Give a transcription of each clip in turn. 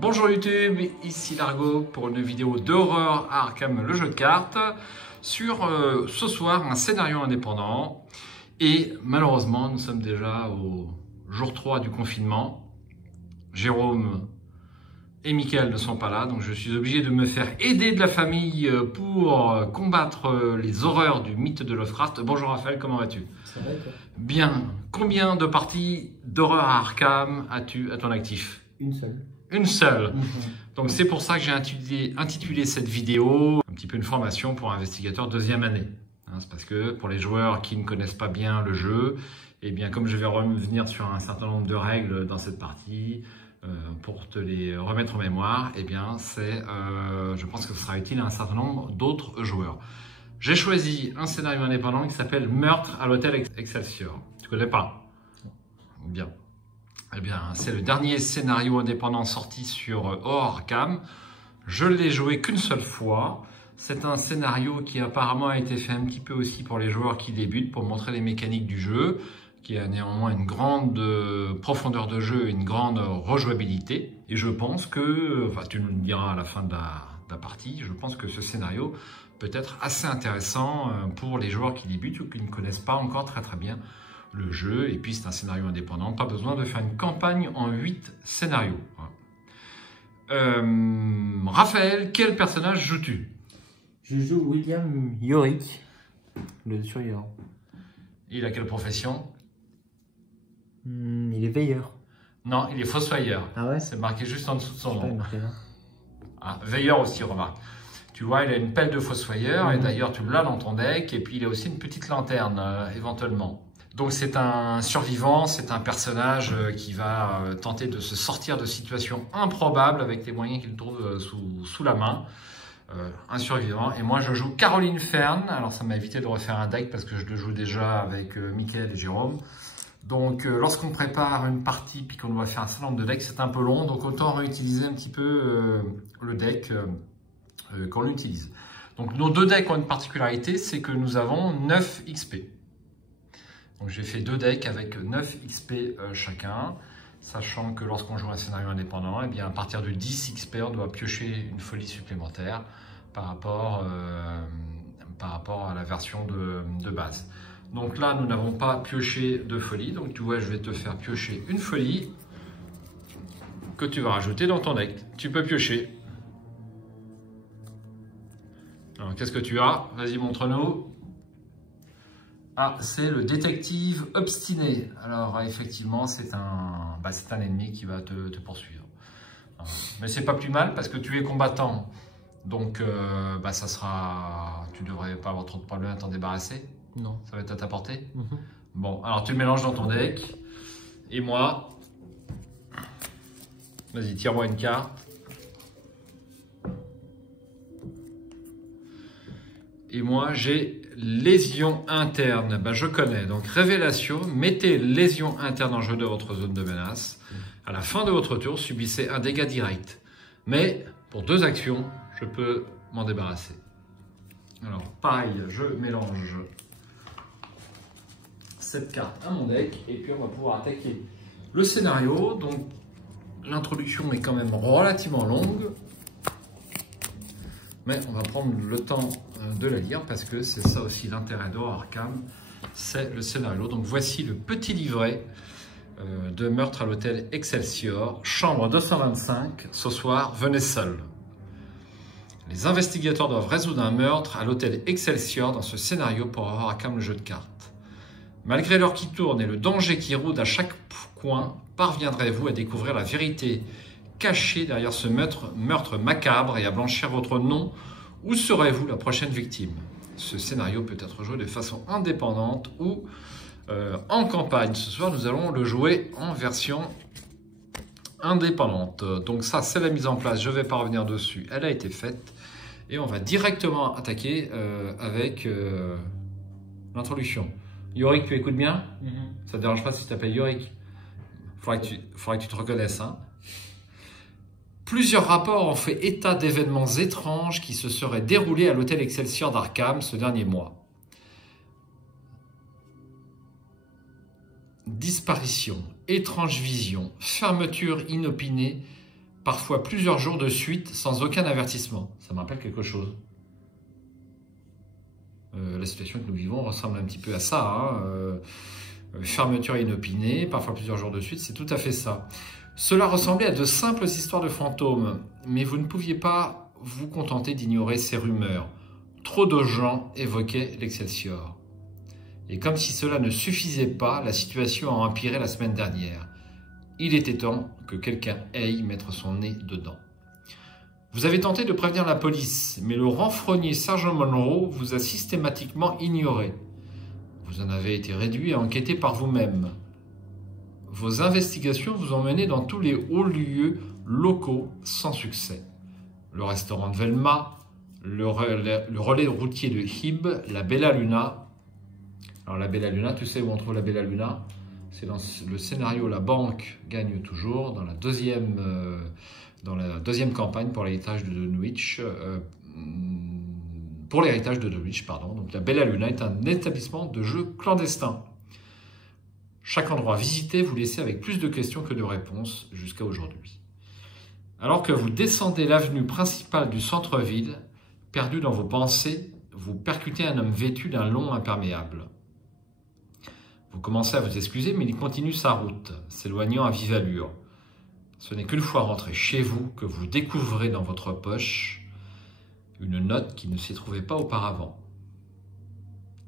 Bonjour YouTube, ici Largo pour une vidéo d'horreur à Arkham, le jeu de cartes, sur ce soir un scénario indépendant. Et malheureusement, nous sommes déjà au jour 3 du confinement. Jérôme et Mickaël ne sont pas là, donc je suis obligé de me faire aider de la famille pour combattre les horreurs du mythe de Lovecraft. Bonjour Raphaël, comment vas-tu? Ça va, toi? Bien. Combien de parties d'horreur à Arkham as-tu à ton actif? Une seule. Une seule. Donc c'est pour ça que j'ai intitulé cette vidéo un petit peu une formation pour investigateur deuxième année. C'est parce que pour les joueurs qui ne connaissent pas bien le jeu, et bien comme je vais revenir sur un certain nombre de règles dans cette partie, pour te les remettre en mémoire, et bien je pense que ce sera utile à un certain nombre d'autres joueurs. J'ai choisi un scénario indépendant qui s'appelle Meurtre à l'hôtel Excelsior. Tu connais pas? Bien. Eh bien, c'est le dernier scénario indépendant sorti sur Arkham. Je l'ai joué qu'une seule fois. C'est un scénario qui apparemment a été fait un petit peu aussi pour les joueurs qui débutent, pour montrer les mécaniques du jeu, qui a néanmoins une grande profondeur de jeu, une grande rejouabilité. Et je pense que, enfin tu nous le diras à la fin de la partie, je pense que ce scénario peut être assez intéressant pour les joueurs qui débutent ou qui ne connaissent pas encore très bien le jeu. Et puis c'est un scénario indépendant, pas besoin de faire une campagne en 8 scénarios. Raphaël, quel personnage joues-tu? Je joue William Yorick, le surveillant. Il a quelle profession? Il est veilleur. Non, il est fossoyeur. Ah ouais? C'est marqué juste en dessous de son nom. Marqué là. Ah, veilleur aussi, remarque. Tu vois, il a une pelle de fossoyeur, et d'ailleurs tu l'as dans ton deck, et puis il a aussi une petite lanterne, éventuellement. Donc c'est un survivant, c'est un personnage qui va tenter de se sortir de situations improbables avec les moyens qu'il trouve sous la main. Un survivant. Et moi je joue Caroline Fern. Alors ça m'a évité de refaire un deck parce que je le joue déjà avec Mickaël et Jérôme. Donc lorsqu'on prépare une partie puis qu'on doit faire un certain nombre de decks, c'est un peu long. Donc autant réutiliser un petit peu le deck qu'on l'utilise. Donc nos deux decks ont une particularité, c'est que nous avons 9 XP. Donc j'ai fait deux decks avec 9 XP chacun, sachant que lorsqu'on joue un scénario indépendant, et bien à partir de 10 XP, on doit piocher une folie supplémentaire par rapport à la version de base. Donc là, nous n'avons pas pioché de folie, donc tu vois, je vais te faire piocher une folie que tu vas rajouter dans ton deck. Tu peux piocher. Alors qu'est-ce que tu as? Vas-y, montre-nous. Ah, c'est le détective obstiné. Alors, effectivement, c'est un ennemi qui va te poursuivre. Mais c'est pas plus mal parce que tu es combattant. Donc, tu devrais pas avoir trop de problèmes à t'en débarrasser. Non. Ça va être à ta portée. Bon, alors tu le mélanges dans ton deck. Et moi, vas-y, tire-moi une carte. Et moi, j'ai lésion interne. Je connais. Donc, révélation, mettez lésion interne en jeu de votre zone de menace. À la fin de votre tour, subissez un dégât direct. Mais, pour 2 actions, je peux m'en débarrasser. Alors, pareil, je mélange cette carte à mon deck. Et puis, on va pouvoir attaquer le scénario. Donc, l'introduction est quand même relativement longue. Mais on va prendre le temps de la lire parce que c'est ça aussi l'intérêt d'Arkham, c'est le scénario. Donc voici le petit livret de Meurtre à l'hôtel Excelsior, chambre 225, ce soir, venez seul. Les investigateurs doivent résoudre un meurtre à l'hôtel Excelsior dans ce scénario pour Arkham, le jeu de cartes. Malgré l'heure qui tourne et le danger qui rôde à chaque coin, parviendrez-vous à découvrir la vérité caché derrière ce meurtre macabre et à blanchir votre nom? Où serez-vous la prochaine victime? Ce scénario peut être joué de façon indépendante ou en campagne. Ce soir, nous allons le jouer en version indépendante. Donc ça, c'est la mise en place. Je ne vais pas revenir dessus. Elle a été faite. Et on va directement attaquer avec l'introduction. Yorick, tu écoutes bien? Ça ne te dérange pas si tu t'appelles Yorick? Faudrait que tu te reconnaisses, hein. Plusieurs rapports ont fait état d'événements étranges qui se seraient déroulés à l'hôtel Excelsior d'Arkham ce dernier mois. Disparition, étrange vision, fermeture inopinée parfois plusieurs jours de suite sans aucun avertissement. Ça me rappelle quelque chose. La situation que nous vivons ressemble un petit peu à ça. Fermeture inopinée, parfois plusieurs jours de suite, c'est tout à fait ça. Cela ressemblait à de simples histoires de fantômes, mais vous ne pouviez pas vous contenter d'ignorer ces rumeurs. Trop de gens évoquaient l'Excelsior. Et comme si cela ne suffisait pas, la situation a empiré la semaine dernière. Il était temps que quelqu'un aille mettre son nez dedans. Vous avez tenté de prévenir la police, mais le renfrogné sergent Monroe vous a systématiquement ignoré. Vous en avez été réduit à enquêter par vous-même. Vos investigations vous ont mené dans tous les hauts lieux locaux sans succès. Le restaurant de Velma, le relais routier de Hib, la Bella Luna. Alors la Bella Luna, tu sais où on trouve la Bella Luna? C'est dans le scénario La banque gagne toujours, dans la deuxième campagne pour l'héritage de Dunwich. Donc la Bella Luna est un établissement de jeux clandestin. Chaque endroit visité vous laissait avec plus de questions que de réponses jusqu'à aujourd'hui. Alors que vous descendez l'avenue principale du centre-ville, perdu dans vos pensées, vous percutez un homme vêtu d'un long imperméable. Vous commencez à vous excuser, mais il continue sa route, s'éloignant à vive allure. Ce n'est qu'une fois rentré chez vous que vous découvrez dans votre poche une note qui ne s'y trouvait pas auparavant.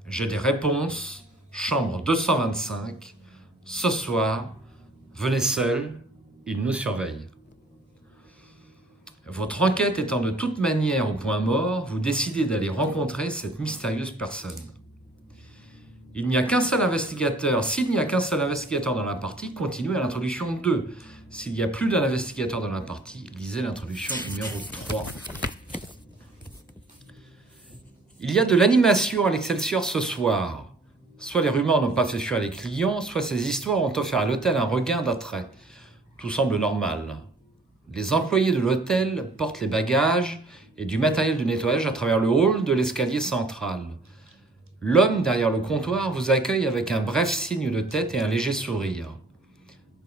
J'ai des réponses, chambre 225, ce soir, venez seul, il nous surveille. Votre enquête étant de toute manière au point mort, vous décidez d'aller rencontrer cette mystérieuse personne. S'il n'y a qu'un seul investigateur dans la partie, continuez à l'introduction 2. S'il y a plus d'un investigateur dans la partie, lisez l'introduction numéro 3. Il y a de l'animation à l'Excelsior ce soir. Soit les rumeurs n'ont pas fait fuir les clients, soit ces histoires ont offert à l'hôtel un regain d'attrait. Tout semble normal. Les employés de l'hôtel portent les bagages et du matériel de nettoyage à travers le hall de l'escalier central. L'homme derrière le comptoir vous accueille avec un bref signe de tête et un léger sourire.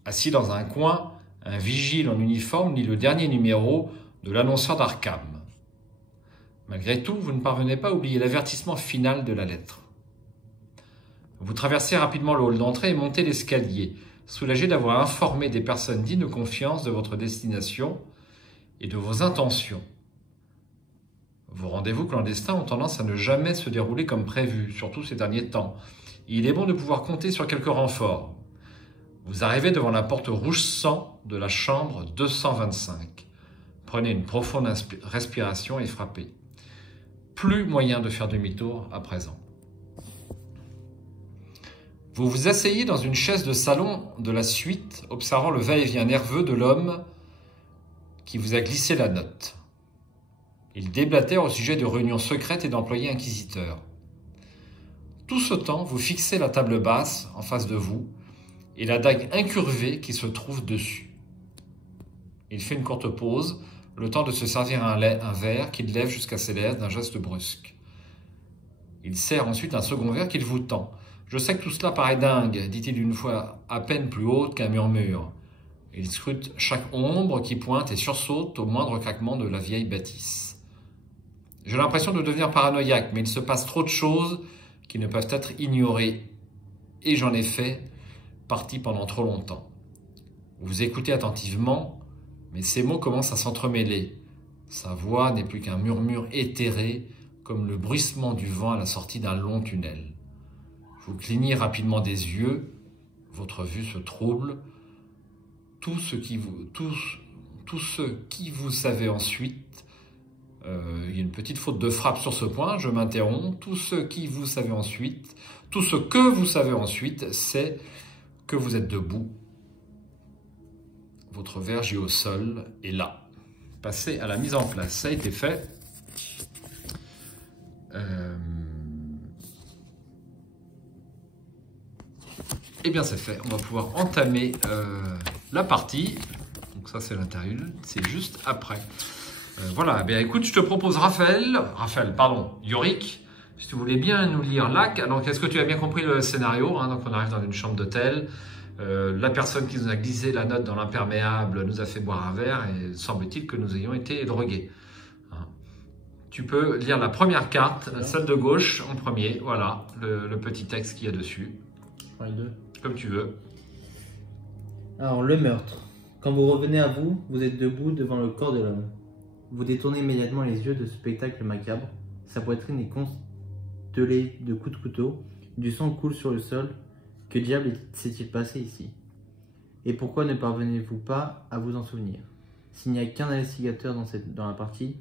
Assis dans un coin, un vigile en uniforme lit le dernier numéro de l'annonceur d'Arkham. Malgré tout, vous ne parvenez pas à oublier l'avertissement final de la lettre. Vous traversez rapidement le hall d'entrée et montez l'escalier, soulagé d'avoir informé des personnes dignes de confiance de votre destination et de vos intentions. Vos rendez-vous clandestins ont tendance à ne jamais se dérouler comme prévu, surtout ces derniers temps. Il est bon de pouvoir compter sur quelques renforts. Vous arrivez devant la porte rouge sang de la chambre 225. Prenez une profonde respiration et frappez. Plus moyen de faire demi-tour à présent. Vous vous asseyez dans une chaise de salon de la suite, observant le va-et-vient nerveux de l'homme qui vous a glissé la note. Il déblatère au sujet de réunions secrètes et d'employés inquisiteurs. Tout ce temps, vous fixez la table basse en face de vous et la dague incurvée qui se trouve dessus. Il fait une courte pause, le temps de se servir un verre qu'il lève jusqu'à ses lèvres d'un geste brusque. Il sert ensuite un second verre qu'il vous tend. « Je sais que tout cela paraît dingue, dit-il d'une voix à peine plus haute qu'un murmure. Il scrute chaque ombre qui pointe et sursaute au moindre craquement de la vieille bâtisse. J'ai l'impression de devenir paranoïaque, mais il se passe trop de choses qui ne peuvent être ignorées. Et j'en ai fait partie pendant trop longtemps. Vous écoutez attentivement, mais ces mots commencent à s'entremêler. Sa voix n'est plus qu'un murmure éthéré, comme le bruissement du vent à la sortie d'un long tunnel. Vous clignez rapidement des yeux, votre vue se trouble. Tout ce qui vous savez ensuite, il y a une petite faute de frappe sur ce point, je m'interromps. Tout ce que vous savez ensuite, c'est que vous êtes debout. Votre verre gié au sol est là. Passez à la mise en place. Ça a été fait. Eh bien, c'est fait. On va pouvoir entamer la partie. Donc ça, c'est l'intérieur. C'est juste après. Voilà. Eh bien, écoute, je te propose Yorick, si tu voulais bien nous lire là. Donc, est-ce que tu as bien compris le scénario, hein? Donc, on arrive dans une chambre d'hôtel. La personne qui nous a glissé la note dans l'imperméable nous a fait boire un verre et semble-t-il que nous ayons été drogués. Hein. Tu peux lire la première carte, celle de gauche en premier, voilà, le petit texte qu'il y a dessus. Les deux. Comme tu veux. Alors, le meurtre. Quand vous revenez à vous, vous êtes debout devant le corps de l'homme. Vous détournez immédiatement les yeux de ce spectacle macabre. Sa poitrine est constellée de coups de couteau. Du sang coule sur le sol. Que diable s'est-il passé ici? Et pourquoi ne parvenez-vous pas à vous en souvenir? S'il n'y a qu'un investigateur dans la partie,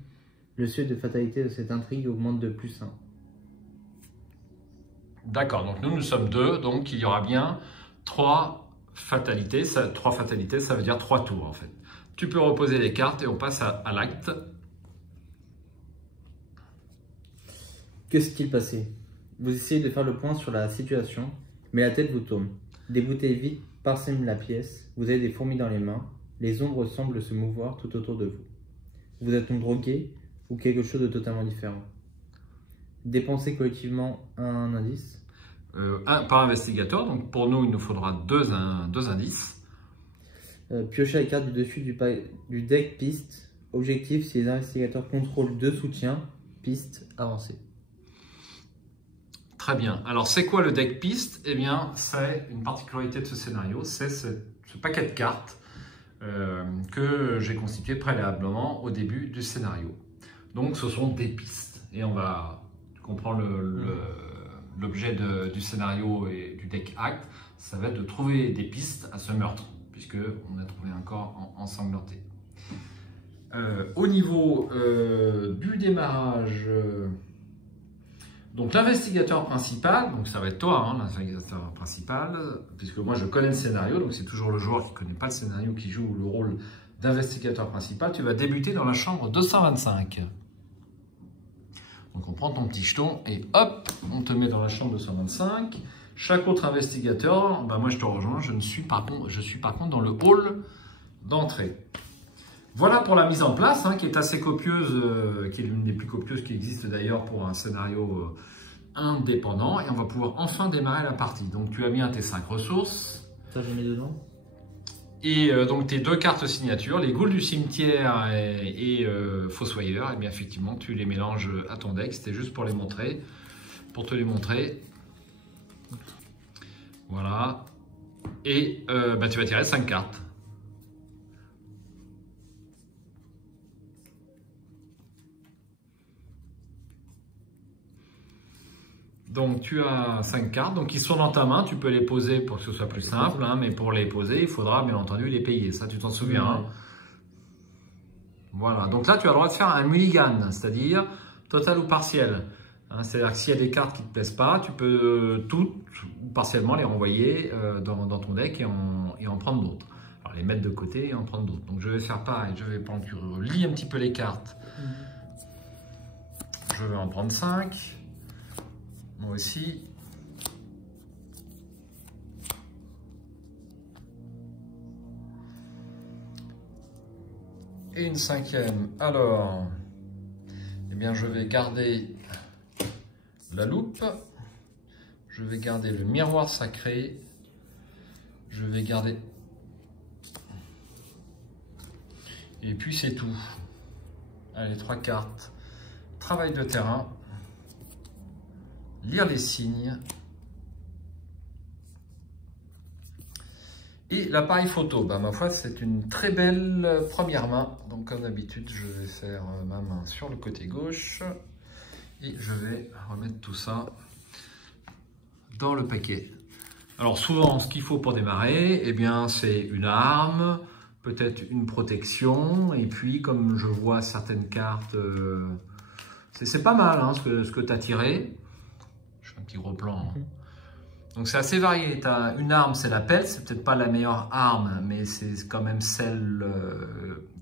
le seuil de fatalité de cette intrigue augmente de +1. D'accord, donc nous sommes 2, donc il y aura bien 3 fatalités. 3 fatalités, ça veut dire 3 tours en fait. Tu peux reposer les cartes et on passe à l'acte. Que s'est-il passé? Vous essayez de faire le point sur la situation, mais la tête vous tourne. Des bouteilles vides parsèment la pièce, vous avez des fourmis dans les mains, les ombres semblent se mouvoir tout autour de vous. Vous êtes drogué ou quelque chose de totalement différent? Dépensez collectivement un indice. Par investigateur, donc pour nous il nous faudra 2 indices. Piochez la carte du dessus du deck piste. Objectif, si les investigateurs contrôlent 2 soutiens, piste avancée. Très bien. Alors, c'est quoi le deck piste? Eh bien, c'est une particularité de ce scénario, c'est ce paquet de cartes que j'ai constitué préalablement au début du scénario. Donc, ce sont des pistes. Et on va comprendre l'objet du scénario et du deck acte. Ça va être de trouver des pistes à ce meurtre, puisqu'on a trouvé un corps ensanglanté. Au niveau du démarrage... Donc l'investigateur principal, donc ça va être toi, hein, l'investigateur principal, puisque moi je connais le scénario, donc c'est toujours le joueur qui ne connaît pas le scénario qui joue le rôle d'investigateur principal. Tu vas débuter dans la chambre 225. Donc on prend ton petit jeton et hop, on te met dans la chambre 225. Chaque autre investigateur, ben moi je te rejoins, je suis par contre dans le hall d'entrée. Voilà pour la mise en place, hein, qui est assez copieuse, qui est l'une des plus copieuses qui existent d'ailleurs pour un scénario indépendant. Et on va pouvoir enfin démarrer la partie. Donc tu as bien tes 5 ressources. Ça, j'ai mis dedans. Et donc tes 2 cartes signature, les ghouls du cimetière et Fossoyeur. Et bien effectivement, tu les mélanges à ton deck. C'était juste pour les montrer, pour te les montrer. Voilà. Et bah, tu vas tirer 5 cartes. Donc tu as 5 cartes, donc ils sont dans ta main, tu peux les poser pour que ce soit plus simple, hein, mais pour les poser, il faudra bien entendu les payer, ça tu t'en souviens. Hein. Voilà, donc là tu as le droit de faire un mulligan, c'est-à-dire total ou partiel. Hein, c'est-à-dire que s'il y a des cartes qui ne te plaisent pas, tu peux toutes ou partiellement les renvoyer dans ton deck et en prendre d'autres. Alors les mettre de côté et en prendre d'autres. Donc je vais faire pareil, je vais prendre, tu relis un petit peu les cartes. Je vais en prendre 5. Moi aussi. Et une 5e. Alors, eh bien, je vais garder la loupe. Je vais garder le miroir sacré. Je vais garder... Et puis, c'est tout. Allez, 3 cartes. Travail de terrain. Lire les signes et l'appareil photo. Ben, ma foi, c'est une très belle première main. Donc, comme d'habitude, je vais faire ma main sur le côté gauche et je vais remettre tout ça dans le paquet. Alors, souvent, ce qu'il faut pour démarrer, eh bien, c'est une arme, peut-être une protection, et puis, comme je vois certaines cartes, c'est pas mal hein, ce que tu as tiré. Je fais un petit gros plan. Hein. Donc c'est assez varié. Tu as une arme, c'est la pelle. C'est peut-être pas la meilleure arme, mais c'est quand même celle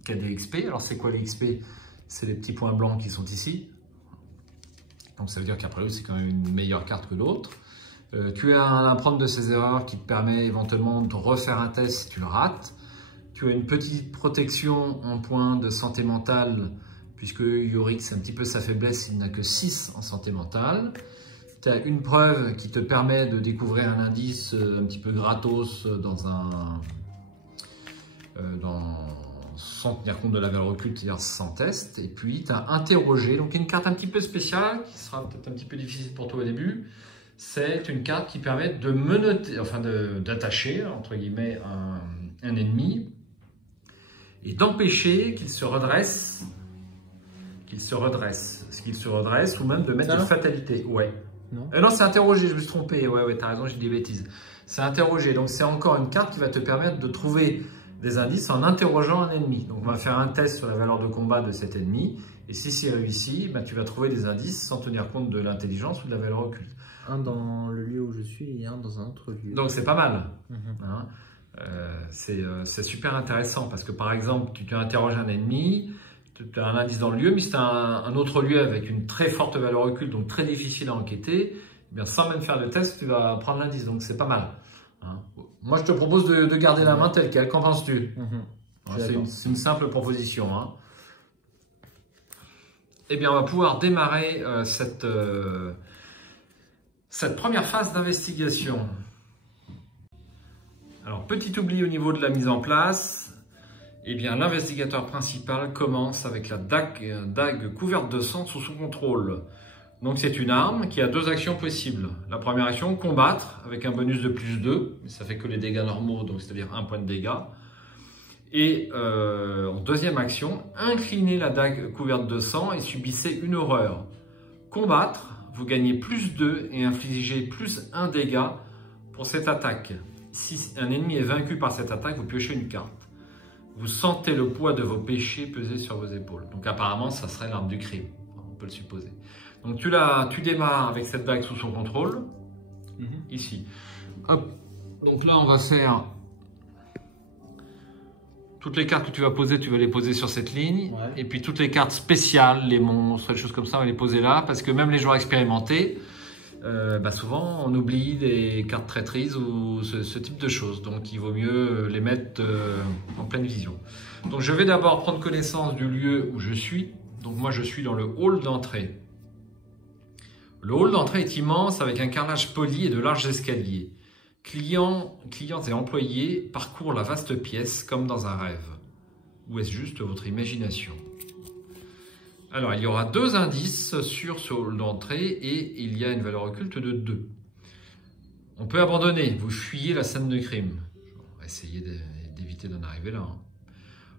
qui a des XP. Alors c'est quoi les XP? C'est les petits points blancs qui sont ici. Donc ça veut dire qu'après c'est quand même une meilleure carte que l'autre. Tu as un apprendre de ses erreurs qui te permet éventuellement de refaire un test si tu le rates. Tu as une petite protection en points de santé mentale, puisque Yorick, c'est un petit peu sa faiblesse, il n'a que 6 en santé mentale. tu as une preuve qui te permet de découvrir un indice un petit peu gratos sans tenir compte de la valeur occulte, c'est-à-dire sans test. Et puis, tu as interrogé, donc une carte un petit peu spéciale, qui sera peut-être un petit peu difficile pour toi au début. C'est une carte qui permet de menotter, enfin d'attacher, entre guillemets, un ennemi et d'empêcher qu'il se redresse, ou même de mettre une fatalité. Ouais. Non, c'est interroger, je me suis trompé. Ouais, t'as raison, j'ai dit des bêtises. C'est interroger, donc c'est encore une carte qui va te permettre de trouver des indices en interrogeant un ennemi. Donc on va faire un test sur la valeur de combat de cet ennemi, et si c'est réussi, ben, tu vas trouver des indices sans tenir compte de l'intelligence ou de la valeur occulte. Un dans le lieu où je suis et un dans un autre lieu. Donc c'est pas mal. Hein, c'est super intéressant parce que par exemple, tu interroges un ennemi, tu as un indice dans le lieu, mais si tu as un autre lieu avec une très forte valeur occulte, donc très difficile à enquêter, eh bien, sans même faire de test, tu vas prendre l'indice, donc c'est pas mal. Hein. Moi, je te propose de garder la main telle quelle. Qu'en penses-tu? C'est une simple proposition. Hein. Eh bien, on va pouvoir démarrer cette première phase d'investigation. Alors, petit oubli au niveau de la mise en place. Eh bien, l'investigateur principal commence avec la dague couverte de sang sous son contrôle. Donc, c'est une arme qui a deux actions possibles. La première action, combattre, avec un bonus de plus 2, mais ça fait que les dégâts normaux, donc c'est-à-dire 1 point de dégâts. Et en deuxième action, incliner la dague couverte de sang et subissez une horreur. Combattre, vous gagnez plus 2 et infligez plus 1 dégât pour cette attaque. Si un ennemi est vaincu par cette attaque, vous piochez une carte. Vous sentez le poids de vos péchés peser sur vos épaules. Donc apparemment, ça serait l'arme du crime, on peut le supposer. Donc tu démarres avec cette dague sous son contrôle, ici. Hop. Donc là, on va faire... Toutes les cartes que tu vas poser, tu vas les poser sur cette ligne. Ouais. Et puis toutes les cartes spéciales, les monstres, les choses comme ça, on va les poser là. Parce que même les joueurs expérimentés, souvent on oublie des cartes traîtrises ou ce type de choses. Donc il vaut mieux les mettre en pleine vision. Donc je vais d'abord prendre connaissance du lieu où je suis. Donc moi je suis dans le hall d'entrée. Le hall d'entrée est immense avec un carrelage poli et de larges escaliers. Clients et employés parcourent la vaste pièce comme dans un rêve. Ou est-ce juste votre imagination? Alors, il y aura 2 indices sur ce hall d'entrée et il y a une valeur occulte de 2. On peut abandonner, vous fuyez la scène de crime. On va essayer d'éviter d'en arriver là. Hein.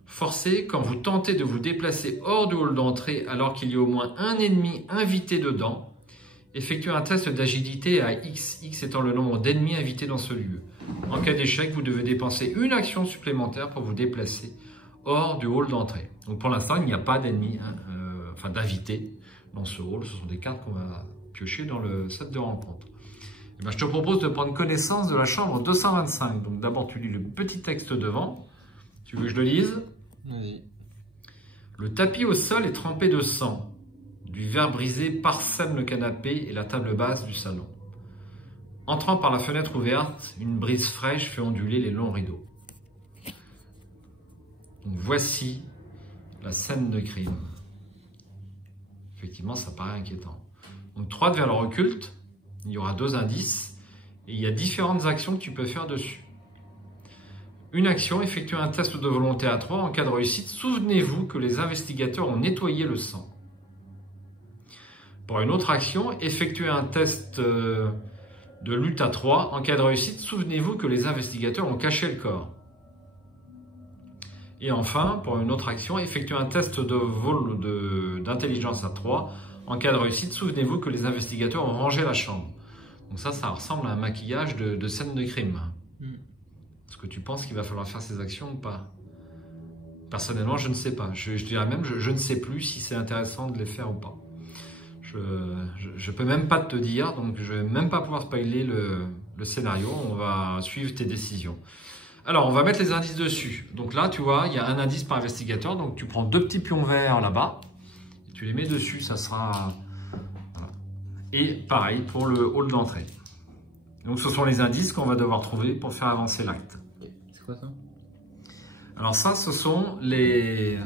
Forcez quand vous tentez de vous déplacer hors du hall d'entrée alors qu'il y a au moins un ennemi invité dedans. Effectuez un test d'agilité à X, X étant le nombre d'ennemis invités dans ce lieu. En cas d'échec, vous devez dépenser une action supplémentaire pour vous déplacer hors du hall d'entrée. Donc pour l'instant, il n'y a pas d'ennemis, d'invités dans ce hall. Ce sont des cartes qu'on va piocher dans le set de rencontre. Et ben, je te propose de prendre connaissance de la chambre 225. Donc d'abord, tu lis le petit texte devant. Tu veux que je le lise? Oui. Le tapis au sol est trempé de sang. Du verre brisé parsème le canapé et la table basse du salon. Entrant par la fenêtre ouverte, une brise fraîche fait onduler les longs rideaux. Donc voici la scène de crime. Effectivement, ça paraît inquiétant. Donc 3 de valeur occulte, il y aura 2 indices et il y a différentes actions que tu peux faire dessus. Une action, effectuer un test de volonté à 3. En cas de réussite, souvenez-vous que les investigateurs ont nettoyé le sang. Pour une autre action, effectuer un test de lutte à 3. En cas de réussite, souvenez-vous que les investigateurs ont caché le corps. Et enfin, pour une autre action, effectuer un test de vol d'intelligence à 3. En cas de réussite, souvenez-vous que les investigateurs ont rangé la chambre. Donc ça ressemble à un maquillage de scène de crime. Est-ce que tu penses qu'il va falloir faire ces actions ou pas? Personnellement, je ne sais pas. Je dirais même, je ne sais plus si c'est intéressant de les faire ou pas. Je peux même pas te dire, donc je vais même pas pouvoir spoiler le scénario. On va suivre tes décisions. Alors, on va mettre les indices dessus. Donc là, tu vois, il y a un indice par investigateur. Donc tu prends 2 petits pions verts là-bas. Tu les mets dessus, ça sera... Voilà. Et pareil pour le hall d'entrée. Donc ce sont les indices qu'on va devoir trouver pour faire avancer l'acte. C'est quoi ça? Alors ça, ce sont les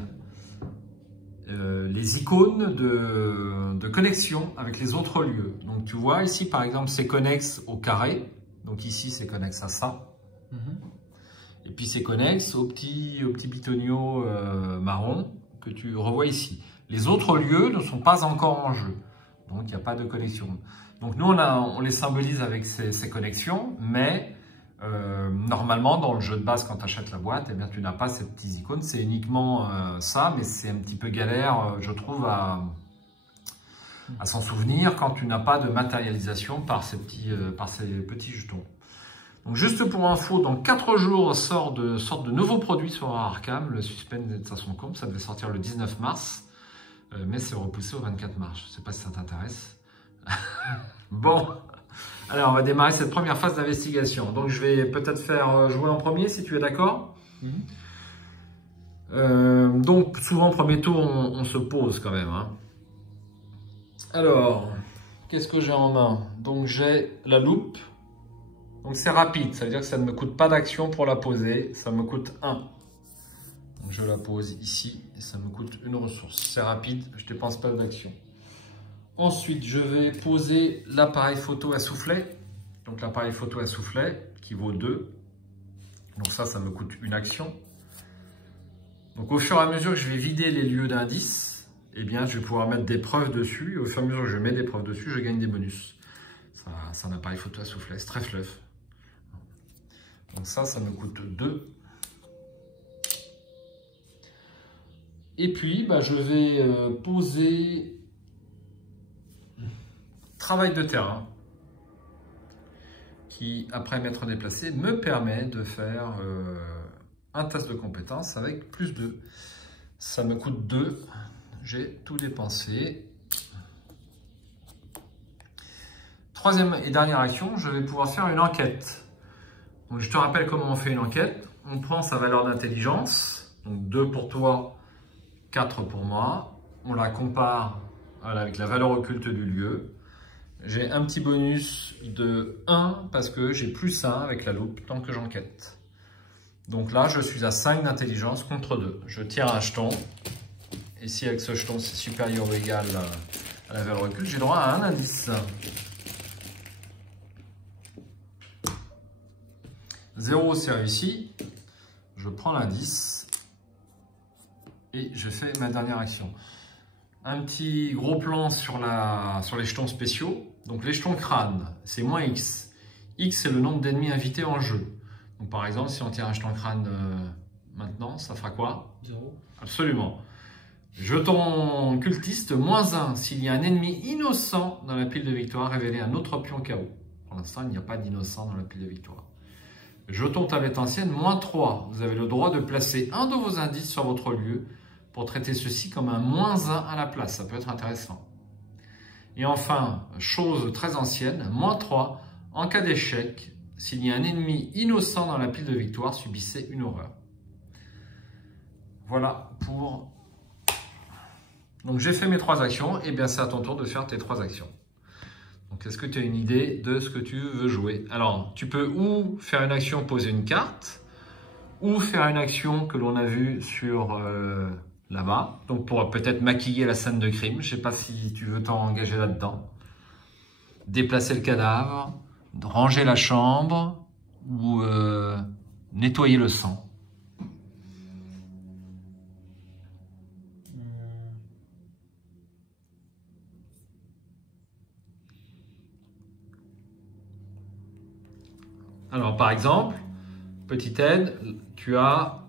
les icônes de connexion avec les autres lieux. Donc tu vois ici par exemple c'est connexe au carré, donc ici c'est connexe à ça, et puis c'est connexe au petit bitonio marron que tu revois ici. Les autres lieux ne sont pas encore en jeu, donc il n'y a pas de connexion. Donc nous on les symbolise avec ces connexions, mais normalement, dans le jeu de base, quand tu achètes la boîte, eh bien, tu n'as pas ces petites icônes. C'est uniquement ça, mais c'est un petit peu galère, je trouve, à s'en souvenir quand tu n'as pas de matérialisation par ces petits jetons. Donc, juste pour info, dans 4 jours sortent de nouveaux produits sur Arkham. Le suspense est à son comble. Ça devait sortir le 19 mars, mais c'est repoussé au 24 mars. Je ne sais pas si ça t'intéresse. Bon. Alors, on va démarrer cette première phase d'investigation. Donc, je vais peut-être faire jouer en premier, si tu es d'accord. Donc, souvent, premier tour, on se pose quand même. Hein. Alors, qu'est-ce que j'ai en main? Donc, j'ai la loupe. Donc, c'est rapide. Ça veut dire que ça ne me coûte pas d'action pour la poser. Ça me coûte 1. Donc, je la pose ici et ça me coûte une ressource. C'est rapide. Je ne dépense pas d'action. Ensuite, je vais poser l'appareil photo à soufflet. Donc, l'appareil photo à soufflet qui vaut 2. Donc, ça me coûte une action. Donc, au fur et à mesure que je vais vider les lieux d'indices, eh bien, je vais pouvoir mettre des preuves dessus. Et au fur et à mesure que je mets des preuves dessus, je gagne des bonus. C'est un appareil photo à soufflet. C'est très fluff. Donc, ça me coûte 2. Et puis, je vais poser travail de terrain qui, après m'être déplacé, me permet de faire un test de compétence avec plus 2. Ça me coûte 2. J'ai tout dépensé. Troisième et dernière action, je vais pouvoir faire une enquête. Donc, je te rappelle comment on fait une enquête. On prend sa valeur d'intelligence, donc 2 pour toi, 4 pour moi. On la compare avec la valeur occulte du lieu. J'ai un petit bonus de 1 parce que j'ai plus 1 avec la loupe tant que j'enquête. Donc là, je suis à 5 d'intelligence contre 2. Je tire un jeton. Et si avec ce jeton, c'est supérieur ou égal à la valeur occulte, j'ai droit à un indice. 0, c'est réussi. Je prends l'indice. Et je fais ma dernière action. Un petit gros plan sur les jetons spéciaux. Donc les jetons crâne, c'est moins X. X, c'est le nombre d'ennemis invités en jeu. Donc par exemple, si on tire un jeton crâne maintenant, ça fera quoi? 0. Absolument. Jeton cultiste, moins 1. S'il y a un ennemi innocent dans la pile de victoire, révélez un autre pion KO. Pour l'instant, il n'y a pas d'innocent dans la pile de victoire. Jeton tablette ancienne, moins 3. Vous avez le droit de placer un de vos indices sur votre lieu pour traiter ceci comme un moins 1 à la place. Ça peut être intéressant. Et enfin, chose très ancienne, moins 3. En cas d'échec, s'il y a un ennemi innocent dans la pile de victoire, subissez une horreur. Voilà pour... Donc j'ai fait mes 3 actions, et bien c'est à ton tour de faire tes 3 actions. Donc est-ce que tu as une idée de ce que tu veux jouer? Alors, tu peux ou faire une action, poser une carte, ou faire une action que l'on a vue sur... là-bas, donc pour peut-être maquiller la scène de crime. Je ne sais pas si tu veux t'engager là-dedans. Déplacer le cadavre, ranger la chambre ou nettoyer le sang. Alors par exemple, petite aide, tu as...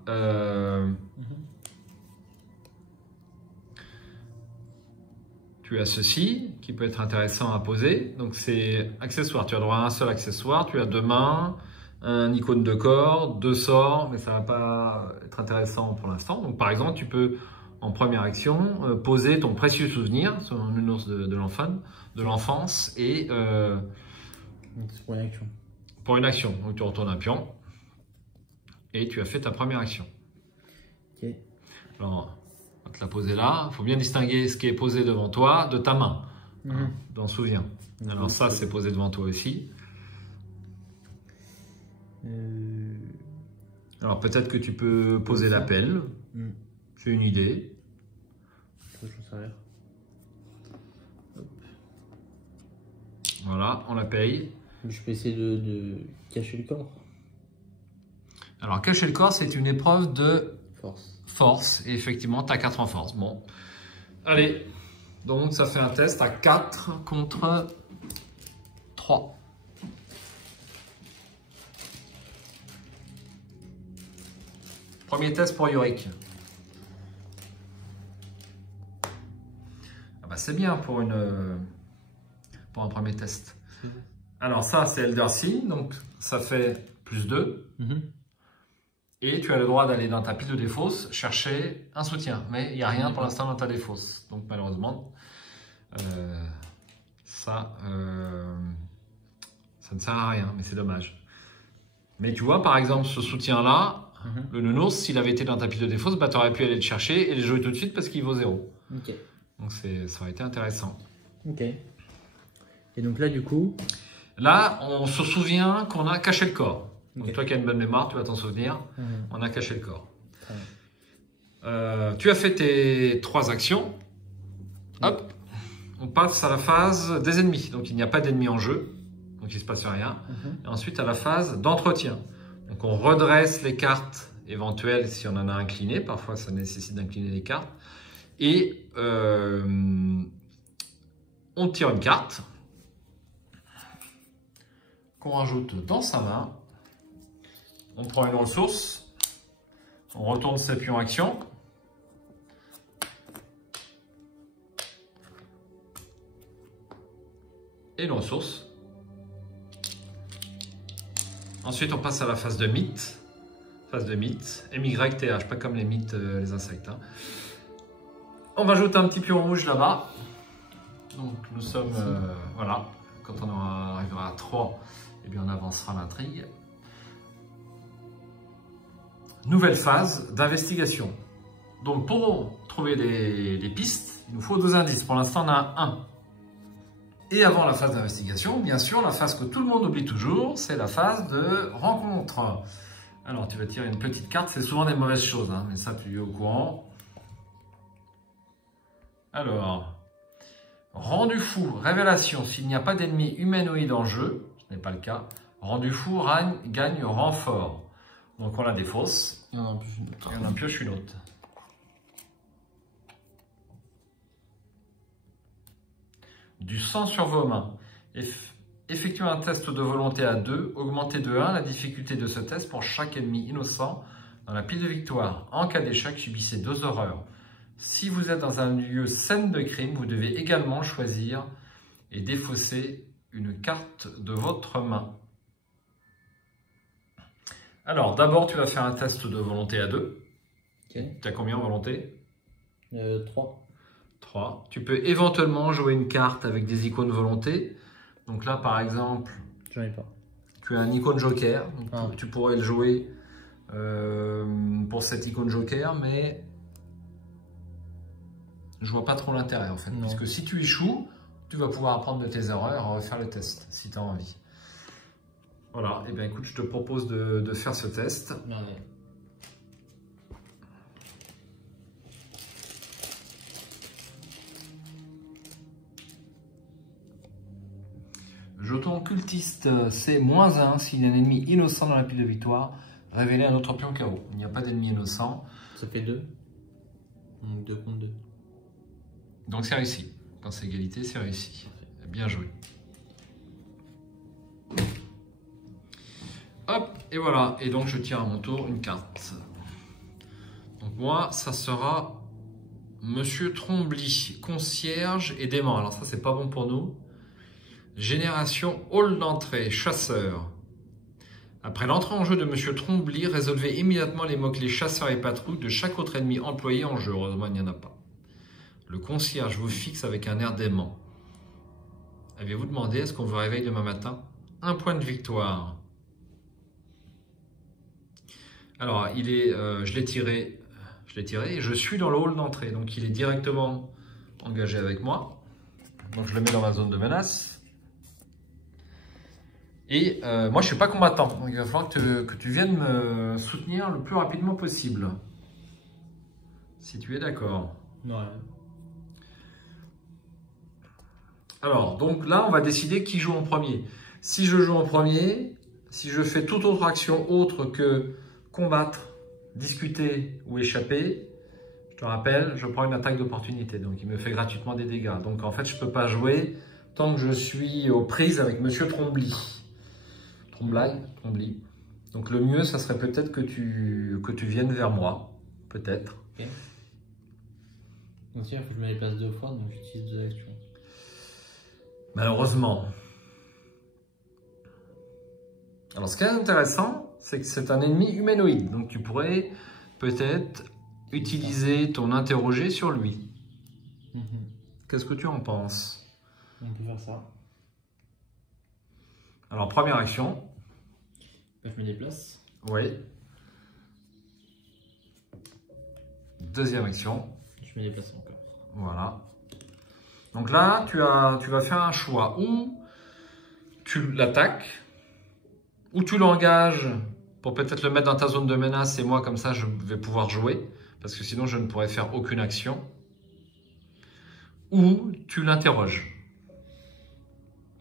Tu as ceci qui peut être intéressant à poser. Donc c'est accessoire. Tu as droit à un seul accessoire. Tu as 2 mains, un icône de corps, 2 sorts, mais ça ne va pas être intéressant pour l'instant. Donc par exemple, tu peux en première action poser ton précieux souvenir, son ours de l'enfance, et pour une action. Pour une action. Donc tu retournes un pion et tu as fait ta première action. Ok. Alors, on va te la poser là. Il faut bien distinguer ce qui est posé devant toi de ta main. T'en souviens. Alors ça, c'est posé devant toi aussi. Alors peut-être que tu peux poser l'appel. J'ai une idée. J'en sais rien. Voilà, on la paye. Je peux essayer de cacher le corps. Alors, cacher le corps, c'est une épreuve de Force. force. Et effectivement, tu as 4 en force. Bon. Allez. Donc, ça fait un test à 4 contre 3. Premier test pour Yorick. Ah bah, c'est bien pour un premier test. Alors ça, c'est Elder Sign, donc ça fait plus 2. Et tu as le droit d'aller dans ta pile de défausse chercher un soutien. Mais il n'y a rien pour l'instant dans ta défausse. Donc malheureusement, ça ne sert à rien, mais c'est dommage. Mais tu vois, par exemple, ce soutien-là, le nounours, s'il avait été dans ta pile de défausse, bah, tu aurais pu aller le chercher et le jouer tout de suite parce qu'il vaut 0. Ok. Donc ça aurait été intéressant. Ok. Et donc là, du coup... Là, on se souvient qu'on a caché le corps. Donc Ok. toi qui as une bonne mémoire, tu vas t'en souvenir. On a caché le corps. Ouais. Tu as fait tes 3 actions. Hop. On passe à la phase des ennemis. Donc il n'y a pas d'ennemis en jeu. Donc il ne se passe rien. Et ensuite à la phase d'entretien. Donc on redresse les cartes éventuelles si on en a incliné. Parfois ça nécessite d'incliner les cartes. Et on tire une carte qu'on rajoute dans sa main. On prend une ressource. On retourne ses pions action. Et une ressource. Ensuite, on passe à la phase de mythe. Phase de mythe. MYTH, pas comme les mythes, les insectes. Hein. On va ajouter un petit pion rouge là-bas. Donc, nous sommes... voilà. Quand on arrivera à 3, eh bien, on avancera l'intrigue. Nouvelle phase d'investigation. Donc, pour trouver des pistes, il nous faut 2 indices. Pour l'instant, on a 1. Et avant la phase d'investigation, bien sûr, la phase que tout le monde oublie toujours, c'est la phase de rencontre. Alors, tu vas tirer une petite carte, c'est souvent des mauvaises choses, hein, mais ça, tu es au courant. Alors, rendu fou, révélation, s'il n'y a pas d'ennemi humanoïde en jeu, ce n'est pas le cas, rendu fou gagne renfort. Donc, on la défausse. Il y en a un plus une autre. Et on en pioche une autre. Du sang sur vos mains. Effectuez un test de volonté à 2. Augmentez de 1 la difficulté de ce test pour chaque ennemi innocent dans la pile de victoire. En cas d'échec, subissez 2 horreurs. Si vous êtes dans un lieu scène de crime, vous devez également choisir et défausser une carte de votre main. Alors, d'abord, tu vas faire un test de volonté à 2. Ok. Tu as combien en volonté? 3. 3. Tu peux éventuellement jouer une carte avec des icônes volonté. Donc là, par exemple, J'en ai pas. tu as un icône joker. Donc Ah. tu pourrais le jouer pour cette icône joker, mais je vois pas trop l'intérêt en fait. Non. Parce que si tu échoues, tu vas pouvoir apprendre de tes erreurs et refaire le test si tu as envie. Voilà, et bien écoute, je te propose de faire ce test. Ouais. Jeton cultiste, c'est -1 s'il y a un ennemi innocent dans la pile de victoire. Révélez un autre pion KO. Il n'y a pas d'ennemi innocent. Ça fait 2. Donc 2 contre 2. Donc c'est réussi. Quand c'est égalité, c'est réussi. Bien joué. Hop, et voilà. Et donc je tire à mon tour une carte. Donc moi, ça sera Monsieur Trombly, concierge et dément. Alors ça, c'est pas bon pour nous. Génération hall d'entrée, chasseur. Après l'entrée en jeu de Monsieur Trombly, résolvez immédiatement les mots-clés chasseur et patrouille de chaque autre ennemi employé en jeu. Heureusement, il n'y en a pas. Le concierge vous fixe avec un air dément. Avez-vous demandé est-ce qu'on vous réveille demain matin? Un point de victoire. Alors, il est, je l'ai tiré et je suis dans le hall d'entrée. Donc, il est directement engagé avec moi. Donc, je le mets dans ma zone de menace. Et moi, je ne suis pas combattant. Donc, il va falloir que tu viennes me soutenir le plus rapidement possible. Si tu es d'accord. Ouais. Alors, donc là, on va décider qui joue en premier. Si je joue en premier, si je fais toute autre action autre que combattre, discuter ou échapper, je te rappelle, je prends une attaque d'opportunité. Donc, il me fait gratuitement des dégâts. Donc, en fait, je ne peux pas jouer tant que je suis aux prises avec Monsieur Trombly. Trombly. Donc, le mieux, ça serait peut-être que tu viennes vers moi. Peut-être. Ok. Donc, il faut que je me déplace 2 fois, donc j'utilise 2 actions. Malheureusement. Alors, ce qui est intéressant, c'est que c'est un ennemi humanoïde. Donc, tu pourrais peut-être utiliser ton interroger sur lui. Qu'est-ce que tu en penses? On peut faire ça. Alors, première action. Je me déplace. Oui. Deuxième action. Je me déplace encore. Voilà. Donc là, tu vas faire un choix. Ou tu l'attaques, ou tu l'engages pour peut-être le mettre dans ta zone de menace et moi, comme ça, je vais pouvoir jouer. Parce que sinon, je ne pourrais faire aucune action. Ou tu l'interroges.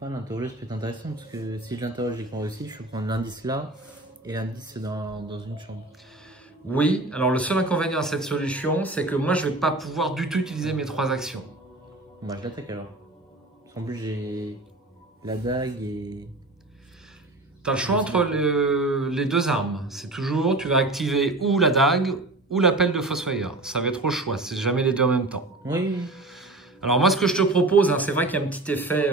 L'interroger, ça peut être intéressant parce que si je l'interroge et qu'on réussit, je peux prendre l'indice là et l'indice dans une chambre. Oui, alors le seul inconvénient à cette solution, c'est que moi, je ne vais pas pouvoir du tout utiliser mes 3 actions. Bah, je l'attaque alors. En plus, j'ai la dague et... Tu as le choix entre les 2 armes. C'est toujours, tu vas activer ou la dague ou la pelle de fossoyeur. Ça va être au choix, c'est jamais les 2 en même temps. Oui. Alors moi, ce que je te propose, hein, c'est vrai qu'il y a un petit effet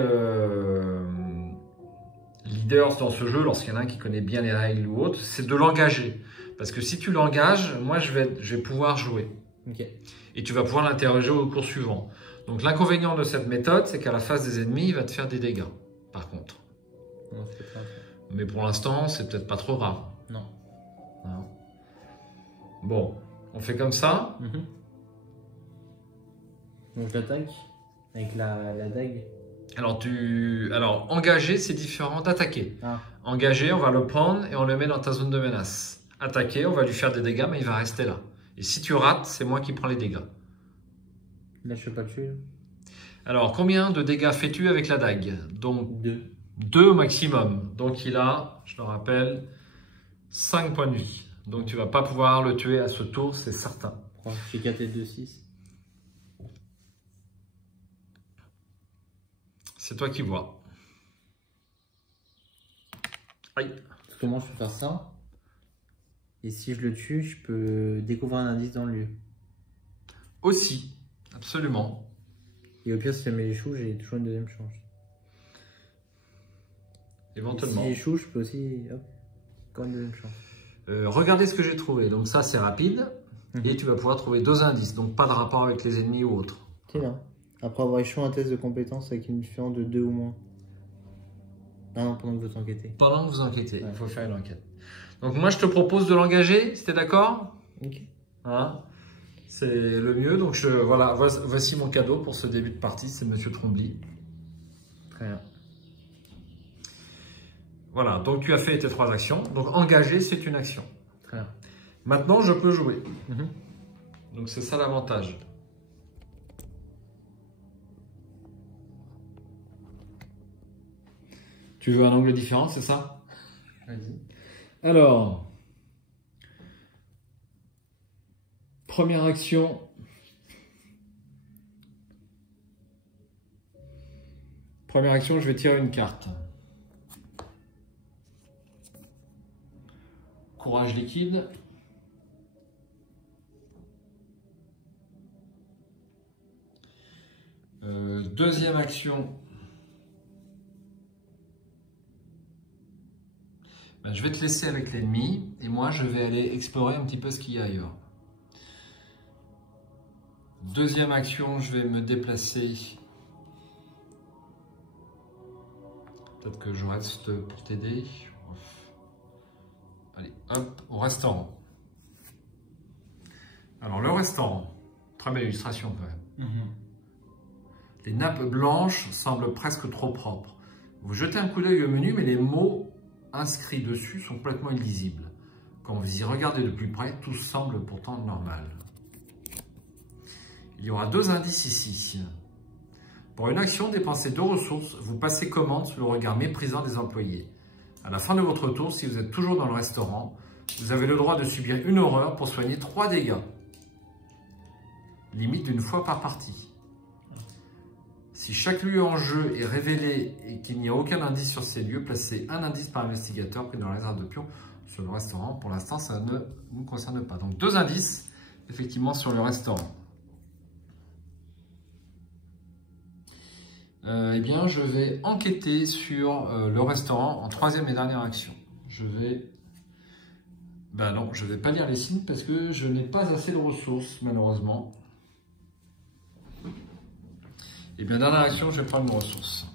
leaders dans ce jeu, lorsqu'il y en a un qui connaît bien les règles ou autre, c'est de l'engager. Parce que si tu l'engages, moi, je vais pouvoir jouer. Ok. Et tu vas pouvoir l'interroger au cours suivant. Donc l'inconvénient de cette méthode, c'est qu'à la face des ennemis, il va te faire des dégâts, par contre. Non, c'est pas grave. Mais pour l'instant, c'est peut-être pas trop grave. Non. Non. Bon, on fait comme ça. Donc je l'attaque avec la dague. Alors, engager, c'est différent d'attaquer. Ah. Engager, on va le prendre et on le met dans ta zone de menace. Attaquer, on va lui faire des dégâts, mais il va rester là. Et si tu rates, c'est moi qui prends les dégâts. Là, je peux pas le tuer. Alors, combien de dégâts fais-tu avec la dague? Donc, 2. 2 au maximum. Donc, il a, je te rappelle, 5 points de vie. Donc, tu vas pas pouvoir le tuer à ce tour, c'est certain. J'ai 4 et 2, 6. C'est toi qui vois. Aïe. Comment je peux faire ça? Et si je le tue, je peux découvrir un indice dans le lieu. Aussi, absolument. Et au pire, si jamais j'échoue, j'ai toujours une deuxième chance. Éventuellement. Et si j'échoue, je peux aussi... Hop, encore une deuxième chance. Regardez ce que j'ai trouvé. Donc ça, c'est rapide. Et tu vas pouvoir trouver 2 indices. Donc pas de rapport avec les ennemis ou autres. C'est là. Après avoir échoué un test de compétence avec une différence de 2 ou moins. Ah non, pendant que vous enquêtez. Pendant que vous enquêtez, Ouais. il faut faire une enquête. Donc moi, je te propose de l'engager. C'était d'accord? Ok. Hein, c'est le mieux. Donc voilà, voici mon cadeau pour ce début de partie. C'est Monsieur Trombly. Très bien. Voilà, donc tu as fait tes 3 actions. Donc engager, c'est une action. Très bien. Maintenant, je peux jouer. Donc c'est ça l'avantage. Tu veux un angle différent, c'est ça? Vas-y. Alors, première action. Première action, je vais tirer une carte. Courage liquide. Deuxième action. Ben, je vais te laisser avec l'ennemi et moi je vais aller explorer un petit peu ce qu'il y a ailleurs. Deuxième action, je vais me déplacer. Peut-être que je reste pour t'aider. Allez, hop, au restaurant. Alors le restaurant, très belle illustration quand même. Les nappes blanches semblent presque trop propres. Vous jetez un coup d'œil au menu, mais les mots inscrits dessus sont complètement illisibles. Quand vous y regardez de plus près, tout semble pourtant normal. Il y aura 2 indices ici. Pour une action, dépensez 2 ressources. Vous passez commande sous le regard méprisant des employés. À la fin de votre tour, si vous êtes toujours dans le restaurant, vous avez le droit de subir une horreur pour soigner 3 dégâts. Limite d'une fois par partie. Si chaque lieu en jeu est révélé et qu'il n'y a aucun indice sur ces lieux, placez un indice par investigateur pris dans la réserve de pions sur le restaurant. Pour l'instant, ça ne nous concerne pas. Donc 2 indices, effectivement, sur le restaurant. Eh bien, je vais enquêter sur le restaurant en 3e et dernière action. Je vais... Ben non, je ne vais pas lire les signes parce que je n'ai pas assez de ressources, malheureusement. Eh bien, dernière action, je vais prendre une ressource.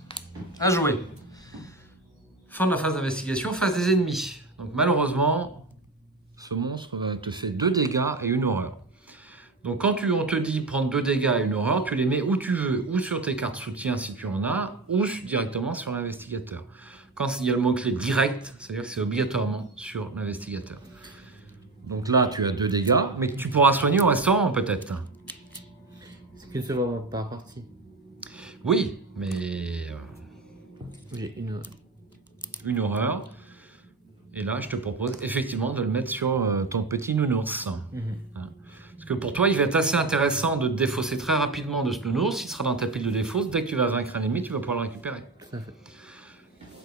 À jouer. Fin de la phase d'investigation, phase des ennemis. Donc, malheureusement, ce monstre te fait 2 dégâts et une horreur. Donc, quand on te dit prendre 2 dégâts et une horreur, tu les mets où tu veux, ou sur tes cartes soutien si tu en as, ou directement sur l'investigateur. Quand il y a le mot-clé direct, c'est-à-dire que c'est obligatoirement sur l'investigateur. Donc là, tu as 2 dégâts, mais tu pourras soigner au restaurant peut-être. Est-ce que ça va par partie? Oui, mais... J'ai une horreur. Et là, je te propose effectivement de le mettre sur ton petit nounours. Parce que pour toi, il va être assez intéressant de te défausser très rapidement de ce nounours. Il sera dans ta pile de défausse. Dès que tu vas vaincre un ennemi, tu vas pouvoir le récupérer. Tout à fait.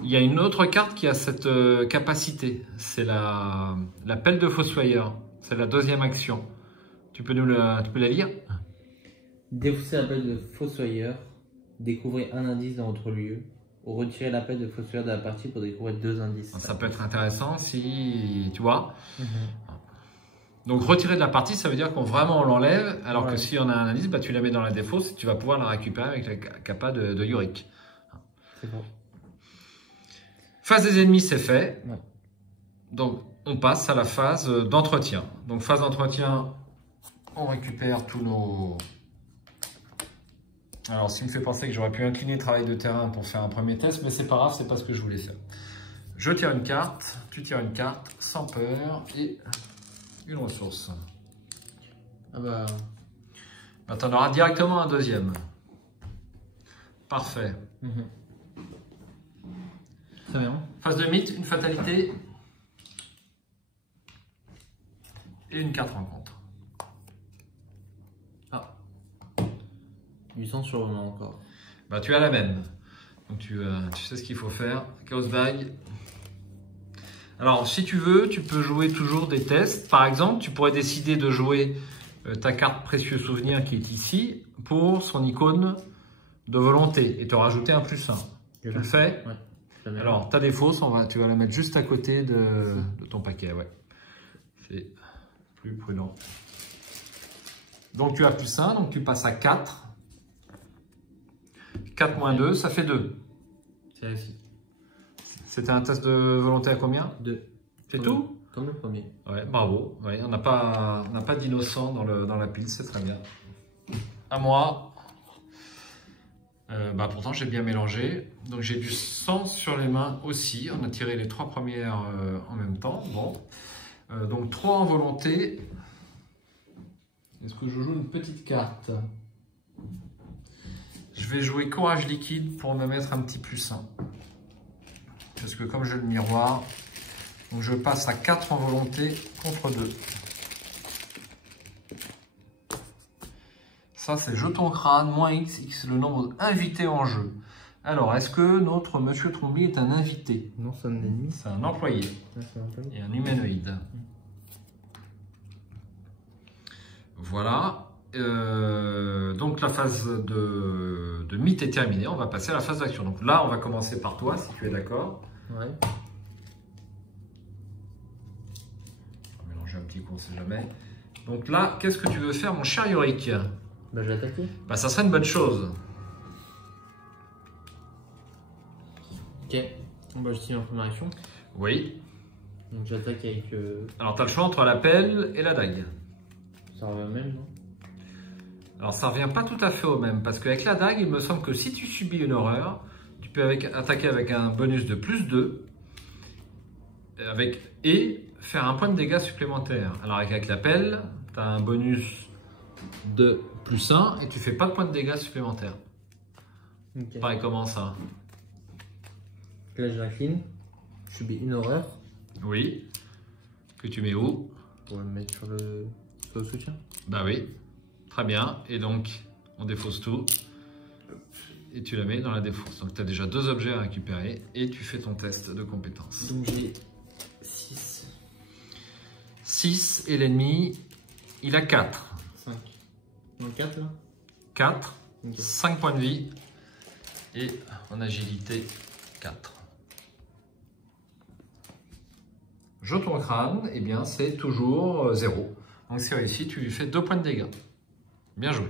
Il y a une autre carte qui a cette capacité. C'est la pelle de fossoyeur. C'est la 2e action. Tu peux la lire? Défausser la pelle de fossoyeur. Découvrez un indice dans votre lieu. Ou retirer la pelle de fossoyeur de la partie pour découvrir 2 indices. Ça peut être intéressant si... Tu vois. Donc retirer de la partie, ça veut dire qu'on vraiment l'enlève, alors que si on a un indice, bah, tu la mets dans la défausse et tu vas pouvoir la récupérer avec la capa de Yorick. C'est bon. Phase des ennemis, c'est fait. Ouais. Donc on passe à la phase d'entretien. Donc phase d'entretien, on récupère tous nos... Alors, ce qui me fait penser que j'aurais pu incliner le travail de terrain pour faire un premier test, mais c'est pas grave, c'est pas ce que je voulais faire. Je tire une carte, tu tires une carte, sans peur, et une ressource. Ah bah... Tu en auras directement un 2e. Parfait. Très bien. Phase de mythe, une fatalité et une carte rencontre. Ah. Du sang sur le nom encore. Bah, tu as la même. Donc tu sais ce qu'il faut faire. Chaos Bag. Alors, si tu veux, tu peux jouer toujours des tests. Par exemple, tu pourrais décider de jouer ta carte Précieux Souvenir qui est ici pour son icône de volonté et te rajouter un +1. Tu le fais? Ouais. Alors, ta défausse, tu vas la mettre juste à côté de ton paquet. Ouais. C'est plus prudent. Donc, tu as +1, donc tu passes à 4. 4 moins 2, ça fait 2. C'est réussi. C'était un test de volonté à combien? 2. C'est tout? Comme le premier. Ouais, bravo. Ouais, on n'a pas d'innocent dans la pile, c'est très bien. À moi. Pourtant, j'ai bien mélangé. Donc, j'ai du sang sur les mains aussi. On a tiré les 3 premières en même temps. Bon. Donc, 3 en volonté. Est-ce que je joue une petite carte? Je vais jouer Courage liquide pour me mettre un petit +1. Parce que comme j'ai le miroir, donc je passe à 4 en volonté contre 2. Ça, c'est jeton crâne, moins X, X le nombre d'invités en jeu. Alors, est-ce que notre Monsieur Trombi est un invité? Non, c'est un ennemi. C'est un employé. Ah, c'est un employé. Et un humanoïde. Voilà. Donc, la phase de mythe est terminée. On va passer à la phase d'action. Donc là, on va commencer par toi, si tu es d'accord. Ouais. On va mélanger un petit coup, on ne sait jamais. Donc là, qu'est-ce que tu veux faire, mon cher Yorick? Bah, je vais attaquer. Bah, ça serait une bonne chose. Ok. Bon, bah, je tire en première action. Oui. Donc, j'attaque avec. Alors, tu as le choix entre la pelle et la dague. Ça revient au même, non? Alors, ça revient pas tout à fait au même. Parce qu'avec la dague, il me semble que si tu subis une horreur, tu peux attaquer avec un bonus de +2 et faire un point de dégâts supplémentaire. Alors, avec la pelle, tu as un bonus de +1 et tu fais pas de point de dégâts supplémentaires. Ok. Pareil, comment ça? Là, je l'incline. Je subis une horreur. Oui. Que tu mets où? Pour le mettre sur le soutien. Bah oui. Très bien. Et donc, on défausse tout. Et tu la mets dans la défausse. Donc, tu as déjà 2 objets à récupérer et tu fais ton test de compétence. Donc, j'ai 6. 6 et l'ennemi, il a 4. 5. Donc 4 là? 4. Okay. 5 points de vie. Et en agilité, 4. Jeton crâne, eh bien, c'est toujours 0. Donc, c'est réussi. Tu lui fais 2 points de dégâts. Bien joué.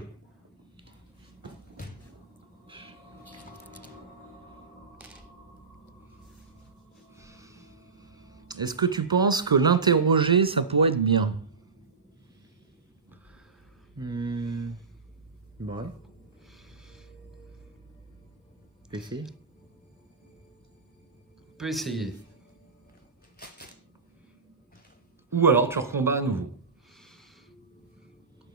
Est-ce que tu penses que l'interroger, ça pourrait être bien? Ouais. On peut essayer. On peut essayer. Ou alors tu recombats à nouveau.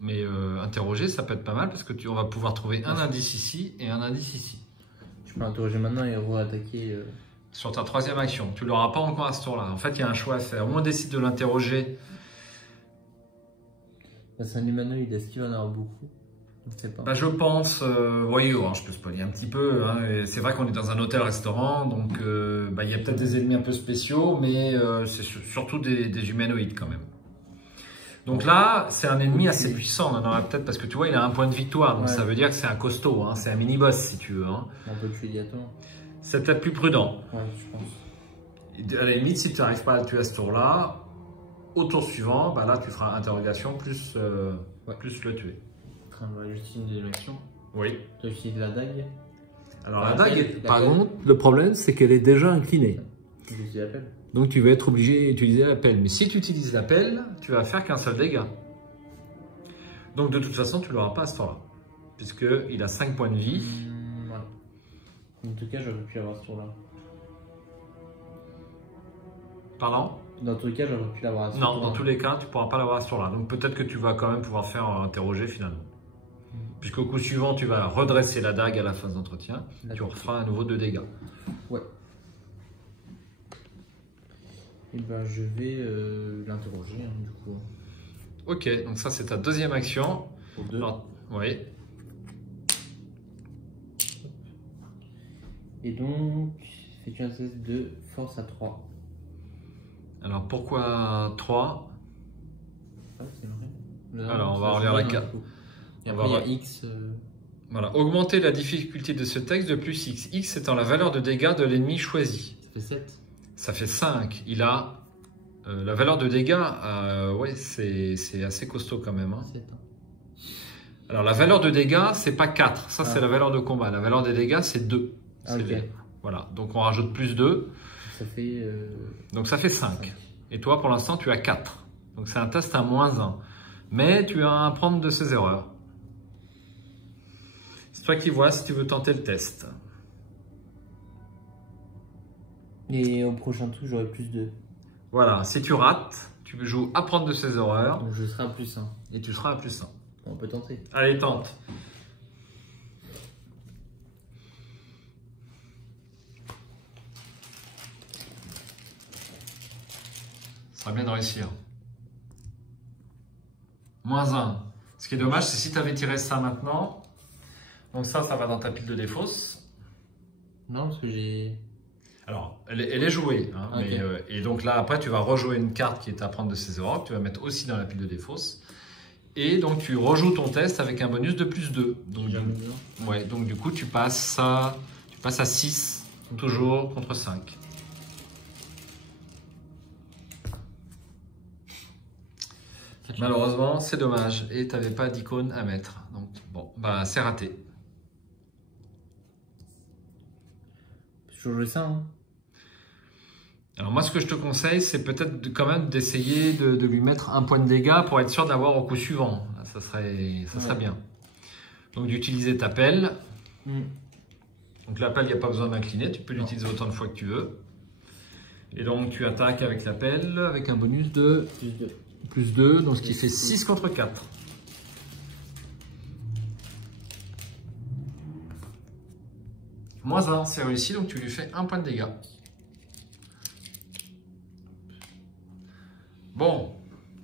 Mais interroger, ça peut être pas mal parce que on va pouvoir trouver un indice ici et un indice ici. Je peux interroger maintenant et re-attaquer. Sur ta 3e action. Tu ne l'auras pas encore à ce tour-là. En fait, il y a un choix à faire. Ou on décide de l'interroger. C'est un humanoïde, est-ce qu'il va en avoir beaucoup? Je ne sais pas. Bah, je pense, oui, je peux spoiler un petit peu. Hein, c'est vrai qu'on est dans un hôtel-restaurant, donc il y a peut-être des ennemis un peu spéciaux, mais c'est surtout des humanoïdes quand même. Donc là, c'est un ennemi assez puissant, on en aura peut-être parce que tu vois, il a un point de victoire, donc ça veut dire que c'est un costaud, hein, c'est un mini-boss si tu veux. Hein. On peut le tuer directement. C'est peut-être plus prudent. Ouais, je pense. À la limite, si tu n'arrives pas à le tuer à ce tour-là, au tour suivant, là tu feras interrogation plus le tuer. J'utilise l'action. Oui. Tu utilises la dague. Alors la dague, par contre, le problème c'est qu'elle est déjà inclinée. J'utilise l'appel. Donc tu vas être obligé d'utiliser l'appel. Mais si tu utilises l'appel, tu vas faire qu'un seul dégât. Donc de toute façon, tu ne l'auras pas à ce temps-là. Puisqu'il a 5 points de vie. Voilà. En tout cas, j'aurais pu l'avoir ce tour-là. Pardon? Dans tous les cas, j'aurais pu l'avoir à ce tour-là. Non, dans tous les cas, tu ne pourras pas l'avoir à ce tour-là. Donc peut-être que tu vas quand même pouvoir faire interroger finalement. Puisqu'au coup suivant, tu vas redresser la dague à la phase d'entretien. Tu referas à nouveau 2 dégâts. Ouais. Et ben je vais l'interroger du coup. Ok, donc ça c'est ta 2e action. Pour 2. Oui. Et donc, fais-tu un test de force à 3. Alors pourquoi 3? Ah, c'est vrai. Alors on va relire la carte. Et après il y a X. Voilà, augmenter la difficulté de ce texte de plus X. X étant la valeur de dégâts de l'ennemi choisi. Ça fait 7. Ça fait 5. Il a la valeur de dégâts, ouais, c'est assez costaud quand même. Hein. 7, hein. Alors la valeur de dégâts, c'est pas 4. Ça, c'est la valeur de combat. La valeur des dégâts, c'est 2. Okay. Voilà, donc on rajoute plus 2. Ça fait, donc ça fait 5. Et toi, pour l'instant, tu as 4. Donc c'est un test à -1. Mais tu as à apprendre de ses erreurs. C'est toi qui vois si tu veux tenter le test. Et au prochain tour, j'aurai plus 2. Voilà, si tu rates, tu joues apprendre de ses erreurs. Donc je serai à plus 1. Et tu seras à plus 1. On peut tenter. Allez, tente. Ça sera bien de réussir. -1. Ce qui est dommage, c'est si tu avais tiré ça maintenant. Donc ça va dans ta pile de défausse. Non, parce que j'ai... Alors, elle est jouée. Hein, okay. Et donc là, après, tu vas rejouer une carte qui est à prendre de ses erreurs, que tu vas mettre aussi dans la pile de défausse. Et donc, tu rejoues ton test avec un bonus de plus 2. Donc, du coup, tu passes à 6, toujours contre 5. Malheureusement, c'est dommage. Et tu n'avais pas d'icône à mettre. Donc, bon, c'est raté. Je jouer ça, hein. Alors moi, ce que je te conseille, c'est peut-être quand même d'essayer de lui mettre un point de dégâts pour être sûr de l'avoir au coup suivant. Ça serait bien. Donc d'utiliser ta pelle. Donc la pelle, il n'y a pas besoin d'incliner. Tu peux l'utiliser autant de fois que tu veux. Et donc tu attaques avec la pelle avec un bonus de plus 2. Donc ce qui fait 6 contre 4. -1, c'est réussi, donc tu lui fais 1 point de dégâts. Bon,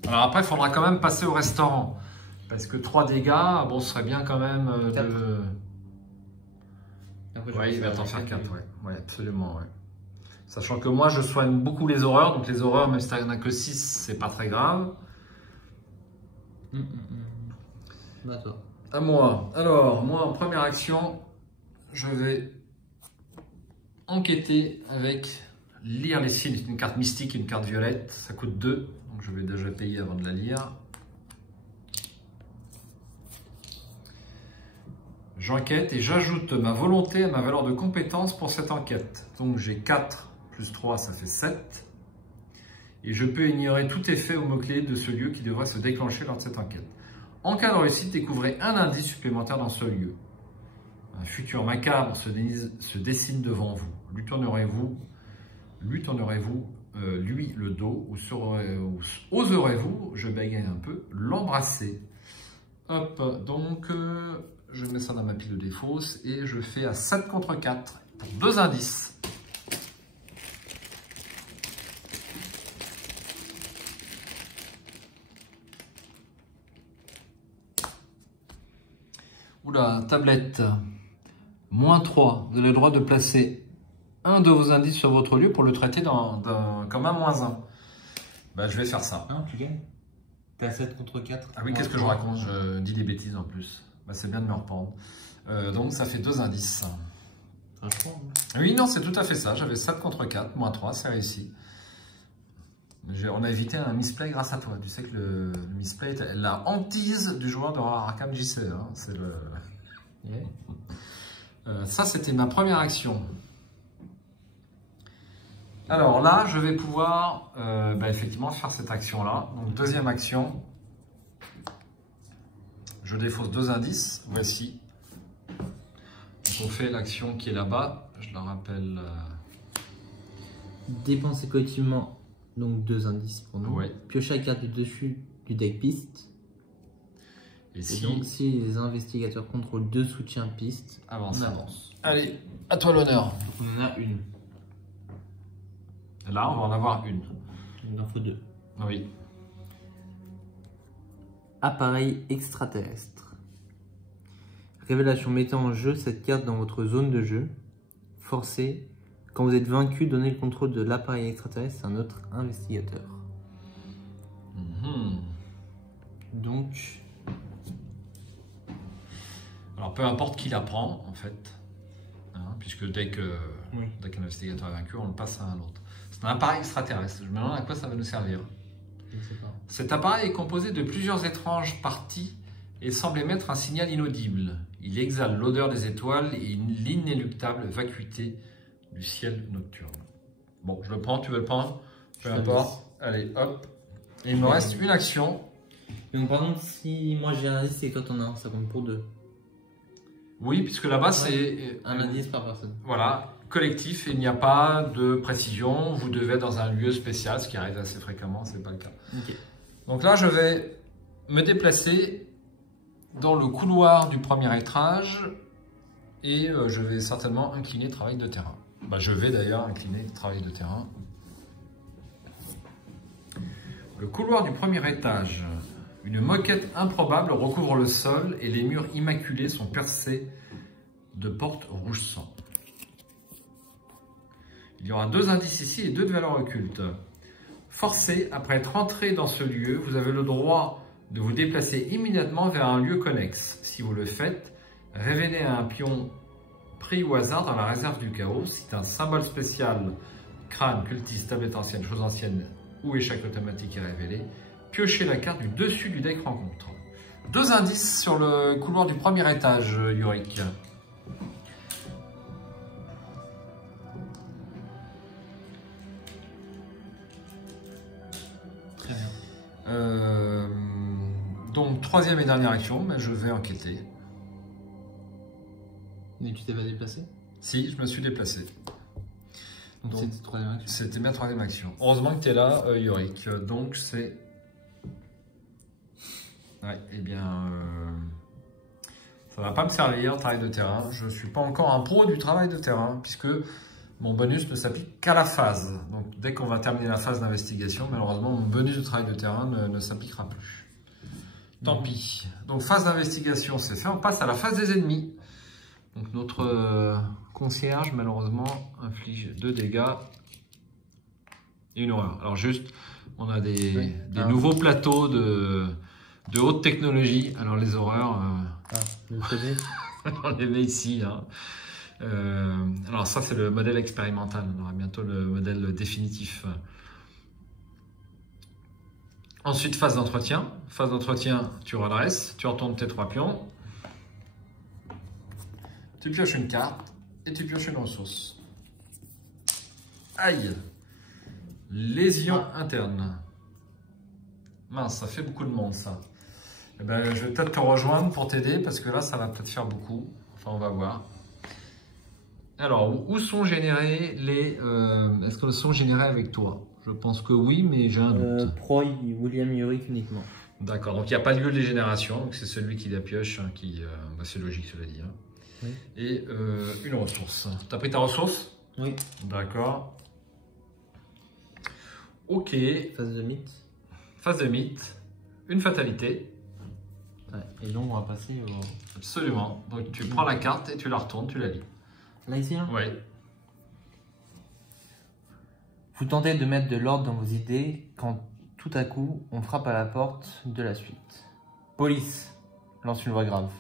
alors après, il faudra quand même passer au restaurant. Parce que 3 dégâts, bon, ce serait bien quand même de... Oui, il va t'en faire 4, ouais, absolument, ouais. Sachant que moi, je soigne beaucoup les horreurs, donc les horreurs, même si tu n'en as que 6, c'est pas très grave. Bah, toi. À moi. Alors, moi, en première action, je vais enquêter avec lire les signes. C'est une carte mystique, une carte violette. Ça coûte 2, donc je vais déjà payer avant de la lire. J'enquête et j'ajoute ma volonté à ma valeur de compétence pour cette enquête. Donc j'ai 4 plus 3, ça fait 7. Et je peux ignorer tout effet ou mot-clé de ce lieu qui devrait se déclencher lors de cette enquête. En cas de réussite, découvrez un indice supplémentaire dans ce lieu. Un futur macabre se dessine devant vous. Lui tournerez-vous lui le dos ou oserez-vous, je bégaye un peu, l'embrasser. Hop, donc je mets ça dans ma pile de défausse et je fais à 7 contre 4 pour 2 indices. Oula, tablette. -3. Vous avez le droit de placer un de vos indices sur votre lieu pour le traiter comme un -1. Bah, je vais faire ça. Non, tu gagnes. T'es à 7 contre 4. Ah oui, qu'est-ce que je raconte? Je dis des bêtises en plus. Bah, c'est bien de me reprendre. Donc ça fait 2 indices. Franchement. Oui, non, c'est tout à fait ça. J'avais 7 contre 4, -3, c'est réussi. On a évité un misplay grâce à toi. Tu sais que le misplay est la hantise du joueur de Arkham JC. Hein. C'est le... Yeah. Ça, c'était ma première action. Alors là, je vais pouvoir effectivement faire cette action-là. Donc, deuxième action. Je défausse 2 indices. Voici. Donc, on fait l'action qui est là-bas. Je la rappelle. Dépenser collectivement donc 2 indices pour nous. Ouais. Piocher la carte du dessus du deck piste. Et donc, si les investigateurs contrôlent 2 soutiens pistes, avance. on avance. Allez, à toi l'honneur. Donc on en a une. Là, on va en avoir une. Il en faut 2. Oui. Appareil extraterrestre. Révélation, mettez en jeu cette carte dans votre zone de jeu. Forcez. Quand vous êtes vaincu, donnez le contrôle de l'appareil extraterrestre à un autre investigateur. Donc... Alors, peu importe qui la prend, en fait. Hein, puisque dès qu'un investigateur est vaincu, on le passe à un autre. C'est un appareil extraterrestre. Je me demande à quoi ça va nous servir. Je ne sais pas. Cet appareil est composé de plusieurs étranges parties et semble émettre un signal inaudible. Il exhale l'odeur des étoiles et l'inéluctable vacuité du ciel nocturne. Bon, je le prends, tu veux le prendre? Peu importe. Allez, hop. Et il me reste une action. Donc par contre, si moi j'ai un indice et toi t'en as un, ça compte pour 2. Oui, puisque là-bas, c'est... Un indice par personne. Voilà, collectif, et il n'y a pas de précision. Vous devez être dans un lieu spécial, ce qui arrive assez fréquemment, c'est pas le cas. Okay. Donc là, je vais me déplacer dans le couloir du premier étage et je vais certainement incliner travail de terrain. Bah, je vais d'ailleurs incliner travail de terrain. Le couloir du premier étage. Une moquette improbable recouvre le sol et les murs immaculés sont percés de portes rouge sang. Il y aura 2 indices ici et 2 de valeur occulte. Forcé, après être entré dans ce lieu, vous avez le droit de vous déplacer immédiatement vers un lieu connexe. Si vous le faites, révélez un pion pris au hasard dans la réserve du chaos. C'est un symbole spécial, crâne, cultiste, tablette ancienne, chose ancienne ou échec automatique est révélé. Piochez la carte du dessus du deck rencontre. 2 indices sur le couloir du premier étage, Yorick. Très bien. Donc, troisième et dernière action, mais je vais enquêter. Mais tu t'es pas déplacé? Si, je me suis déplacé. Donc c'était troisième action. C'était ma troisième action. Heureusement que tu es là, Yorick. Donc c'est... Ouais, eh bien... Ça ne va pas me servir, travail de terrain. Je ne suis pas encore un pro du travail de terrain, puisque mon bonus ne s'applique qu'à la phase. Donc dès qu'on va terminer la phase d'investigation, malheureusement, mon bonus de travail de terrain ne s'appliquera plus. Tant pis. Donc phase d'investigation, c'est fait. On passe à la phase des ennemis. Donc notre concierge, malheureusement, inflige 2 dégâts et une horreur. Alors juste, on a des nouveaux plateaux de haute technologie. Alors les horreurs, on les met ici. Hein. Alors ça, c'est le modèle expérimental. On aura bientôt le modèle définitif. Ensuite, phase d'entretien. Phase d'entretien, tu redresses, tu retournes tes 3 pions. Tu pioches une carte et tu pioches une ressource. Aïe! Lésion interne. Mince, ça fait beaucoup de monde ça. Eh ben, je vais peut-être te rejoindre pour t'aider parce que là, ça va peut-être faire beaucoup. Enfin, on va voir. Alors, où sont générés les... Est-ce qu'elles sont générées avec toi? Je pense que oui, mais j'ai un doute. Proy, William Yorick uniquement. D'accord, donc il n'y a pas lieu de génération. Donc c'est celui qui la pioche qui... c'est logique, cela dit. Hein. Oui. Et une ressource. Tu as pris ta ressource? Oui. D'accord. Ok. Phase de mythe. Phase de mythe. Une fatalité. Ouais. Et donc on va passer au... Absolument. Donc tu prends la carte et tu la retournes, tu la lis. Là ici hein? Oui. Vous tentez de mettre de l'ordre dans vos idées quand tout à coup on frappe à la porte de la suite. Police, lance une voix grave.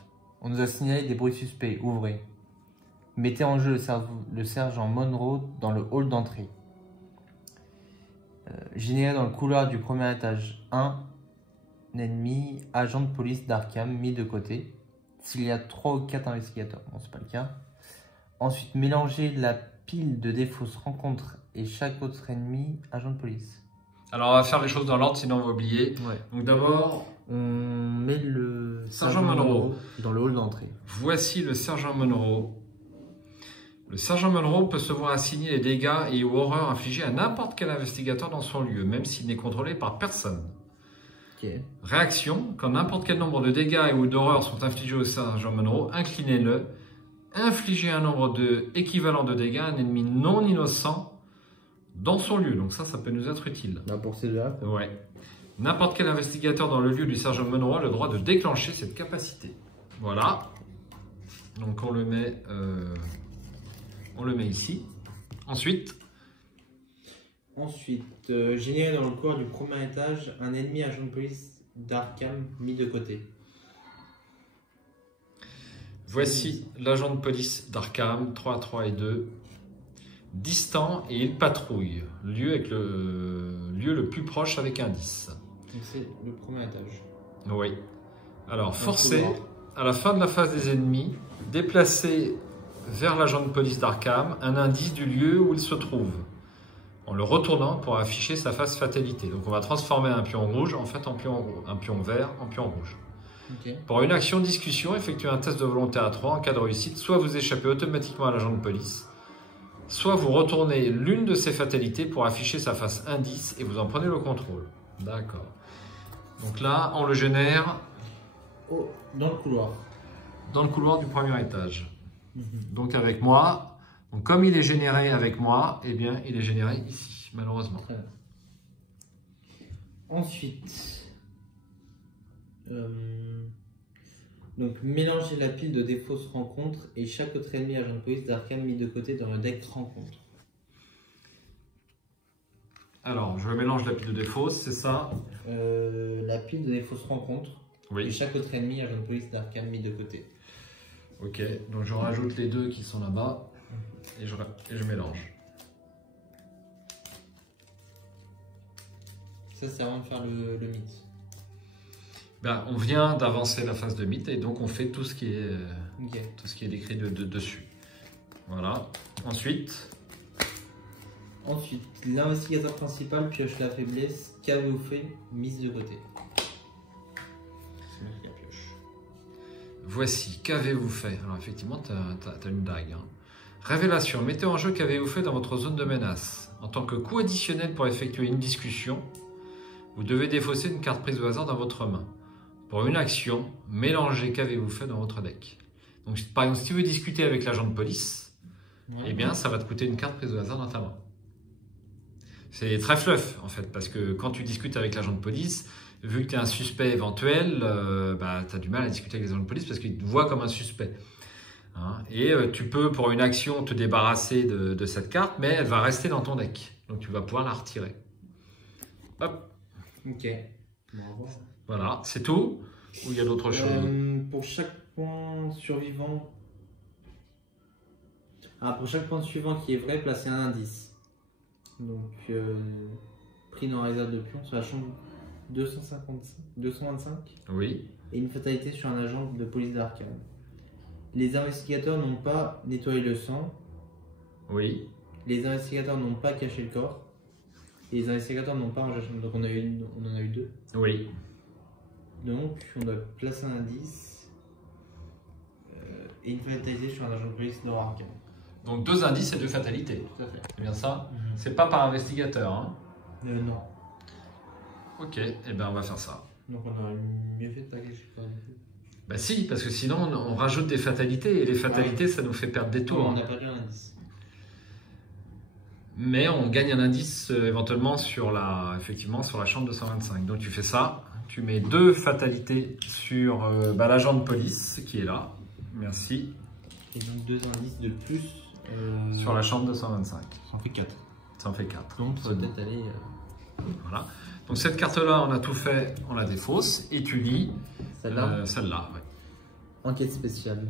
On nous a signalé des bruits suspects, ouvrez. Mettez en jeu le sergent Monroe dans le hall d'entrée. Généré dans le couloir du premier étage, un ennemi, agent de police d'Arkham, mis de côté. S'il y a 3 ou 4 investigateurs, bon c'est pas le cas. Ensuite, mélangez la pile de défausses rencontres et chaque autre ennemi, agent de police. Alors on va faire les choses dans l'ordre, sinon on va oublier. Ouais. Donc d'abord, on met le sergent Monroe dans le hall d'entrée. Voici le sergent Monroe. Le sergent Monroe peut se voir assigner les dégâts et ou horreurs infligés à n'importe quel investigateur dans son lieu, même s'il n'est contrôlé par personne. Okay. Réaction, quand n'importe quel nombre de dégâts et ou d'horreurs sont infligés au sergent Monroe, inclinez-le. Infligez un nombre équivalent de dégâts à un ennemi non innocent dans son lieu. Donc ça peut nous être utile. Bah pour ces deux-là. Ouais. N'importe quel investigateur dans le lieu du sergent Monroe a le droit de déclencher cette capacité. Voilà. Donc on le met ici. Ensuite, généré dans le couloir du premier étage, un ennemi agent de police d'Arkham mis de côté. Voici l'agent de police d'Arkham, 3, 3 et 2. Distant et il patrouille. Lieu le plus proche avec un 10. C'est le premier étage. Oui. Alors, forcez, à la fin de la phase des ennemis, déplacer vers l'agent de police d'Arkham un indice du lieu où il se trouve, en le retournant pour afficher sa phase fatalité. Donc on va transformer un pion rouge en fait un pion vert en pion rouge. Okay. Pour une action discussion, effectuez un test de volonté à 3. En cas de réussite, soit vous échappez automatiquement à l'agent de police, soit vous retournez l'une de ces fatalités pour afficher sa face indice et vous en prenez le contrôle. D'accord. Donc là, on le génère dans le couloir. Dans le couloir du premier étage. Donc avec moi. Donc comme il est généré avec moi, eh bien il est généré ici, malheureusement. Très bien. Ensuite, donc mélangez la pile de défausses rencontres et chaque autre ennemi agent de police d'Arkham mis de côté dans le deck rencontre. Alors, je mélange la pile de défausses, c'est ça? La pile de défausses rencontres et chaque autre ennemi agent de police d'Arkham mis de côté. Ok, donc je rajoute les deux qui sont là-bas et je mélange. Ça, c'est avant de faire le mythe. Ben, on vient d'avancer la phase de mythe et donc on fait tout ce qui est, tout ce qui est décrit dessus. Voilà. Ensuite, l'investigateur principal pioche la faiblesse. Qu'avez-vous fait? Mise de côté. C'est moi qui la pioche. Voici, qu'avez-vous fait? Alors effectivement, tu as une dague. Hein. Révélation, mettez en jeu qu'avez-vous fait dans votre zone de menace. En tant que coût additionnel pour effectuer une discussion, vous devez défausser une carte prise au hasard dans votre main. Pour une action, mélangez qu'avez-vous fait dans votre deck. Donc, par exemple, si tu veux discuter avec l'agent de police, Ouais. eh bien, ça va te coûter une carte prise au hasard dans ta main. C'est très fluff, en fait, parce que quand tu discutes avec l'agent de police, vu que tu es un suspect éventuel, tu as du mal à discuter avec les agents de police parce qu'ils te voient comme un suspect. Hein, et tu peux, pour une action, te débarrasser de cette carte, mais elle va rester dans ton deck. Donc, tu vas pouvoir la retirer. Hop. Ok. Bon, au revoir. Voilà, c'est tout. Ou il y a d'autres choses? Pour chaque point survivant. Pour chaque point suivant qui est vrai, placez un indice. Donc, pris dans la réserve de pion sur la chambre 225. Oui. Et une fatalité sur un agent de police d'Arkham. Les investigateurs n'ont pas nettoyé le sang. Oui. Les investigateurs n'ont pas caché le corps. Et les investigateurs n'ont pas rangé la chambre. Donc, on en a eu deux. Oui. Donc, on doit placer un indice. Et une fatalité sur un agent de police d'Arkham. Donc 2 indices et 2 fatalités. Tout à fait. C'est bien ça? C'est pas par investigateur. Hein? Non. Ok, et ben on va faire ça. Donc on aurait mieux fait de pas cacher le corps. Bah si, parce que sinon on rajoute des fatalités et les fatalités ça nous fait perdre des tours. On n'a pas déjà un indice. Mais on gagne un indice éventuellement effectivement sur la chambre 225. Donc tu fais ça, tu mets 2 fatalités sur l'agent de police qui est là. Merci. Et donc 2 indices de plus. Sur la chambre 225. Ça en fait 4. Ça en fait 4. Donc ça va peut-être aller. Voilà. Donc cette carte-là, on a tout fait, on la défausse et tu lis Celle-là. Celle-là, ouais. Enquête spéciale.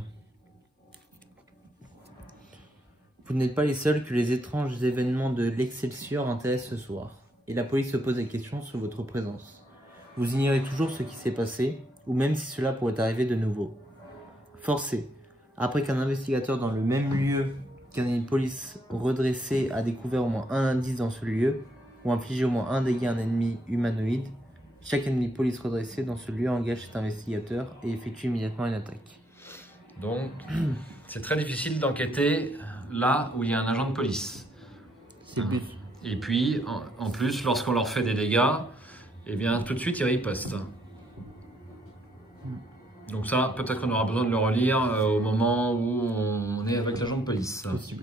Vous n'êtes pas les seuls que les étranges événements de l'Excelsior intéressent ce soir. Et la police se pose des questions sur votre présence. Vous ignorez toujours ce qui s'est passé, ou même si cela pourrait arriver de nouveau. Forcé. Après qu'un investigateur dans le même lieu qu'un ennemi de police redressé a découvert au moins un indice dans ce lieu, ou infligé au moins un dégât à un ennemi humanoïde, chaque ennemi de police redressé dans ce lieu engage cet investigateur et effectue immédiatement une attaque. Donc, c'est très difficile d'enquêter là où il y a un agent de police. C'est plus. Et puis, en plus, lorsqu'on leur fait des dégâts, eh bien, tout de suite, ils ripostent. Donc ça, peut-être qu'on aura besoin de le relire au moment où on est avec l'agent de police. Possible.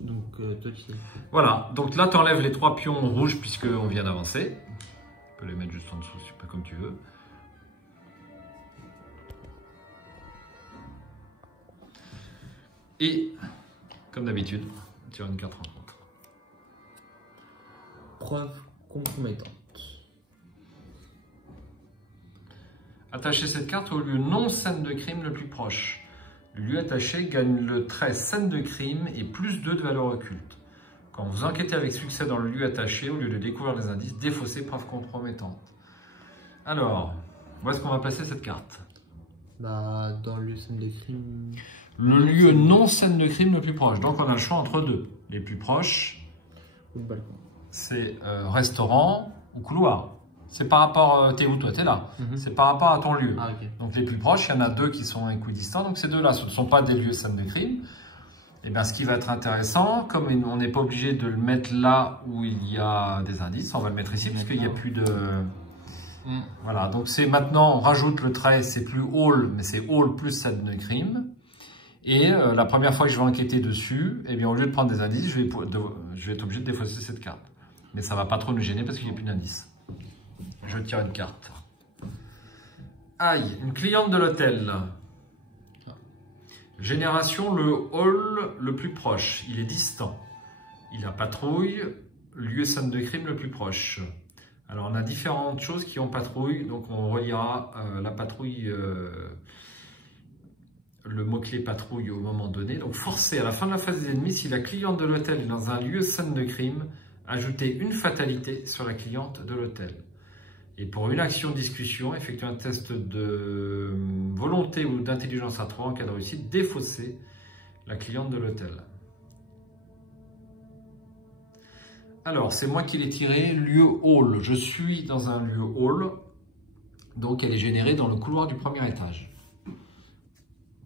Donc, toi, tu sais. Voilà, donc là, tu enlèves les 3 pions rouges puisqu'on vient d'avancer. Tu peux les mettre juste en dessous, c'est pas comme tu veux. Et, comme d'habitude, on tire une carte rencontre. Preuve compromettante. Attachez cette carte au lieu non scène de crime le plus proche. Le lieu attaché gagne le trait scène de crime et plus 2 de valeur occulte. Quand vous enquêtez avec succès dans le lieu attaché, au lieu de découvrir les indices, défaussez preuve compromettante. Alors, où est-ce qu'on va placer cette carte? Dans le lieu scène de crime. Le lieu non scène de crime le plus proche. Donc on a le choix entre 2. Les plus proches, Ou le balcon. c'est restaurant ou couloir. C'est par rapport, t'es où toi? T'es là. C'est par rapport à ton lieu. Ah, ok. Donc les plus proches, il y en a 2 qui sont équidistants. Donc ces 2-là, ce ne sont pas des lieux scène de crime. Et bien ce qui va être intéressant, comme on n'est pas obligé de le mettre là où il y a des indices, on va le mettre ici puisqu'il n'y a plus de... Voilà, donc c'est maintenant, on rajoute le trait, c'est plus hall, mais c'est hall plus scène de crime. Et la première fois que je vais enquêter dessus, eh bien, au lieu de prendre des indices, je vais être obligé de défausser cette carte. Mais ça ne va pas trop nous gêner parce qu'il n'y a plus d'indices. Je tire une carte. Aïe, une cliente de l'hôtel. Génération, le hall le plus proche. Il est distant. Il a patrouille, lieu scène de crime le plus proche. Alors, on a différentes choses qui ont patrouille. Donc, on reliera la patrouille... le mot-clé patrouille au moment donné. Donc, forcé à la fin de la phase des ennemis, si la cliente de l'hôtel est dans un lieu scène de crime, ajoutez une fatalité sur la cliente de l'hôtel. Et pour une action discussion, effectuez un test de volonté ou d'intelligence à 3 en cas de réussite, défaussez la cliente de l'hôtel. Alors, c'est moi qui l'ai tiré, lieu hall. Je suis dans un lieu hall, donc elle est générée dans le couloir du premier étage.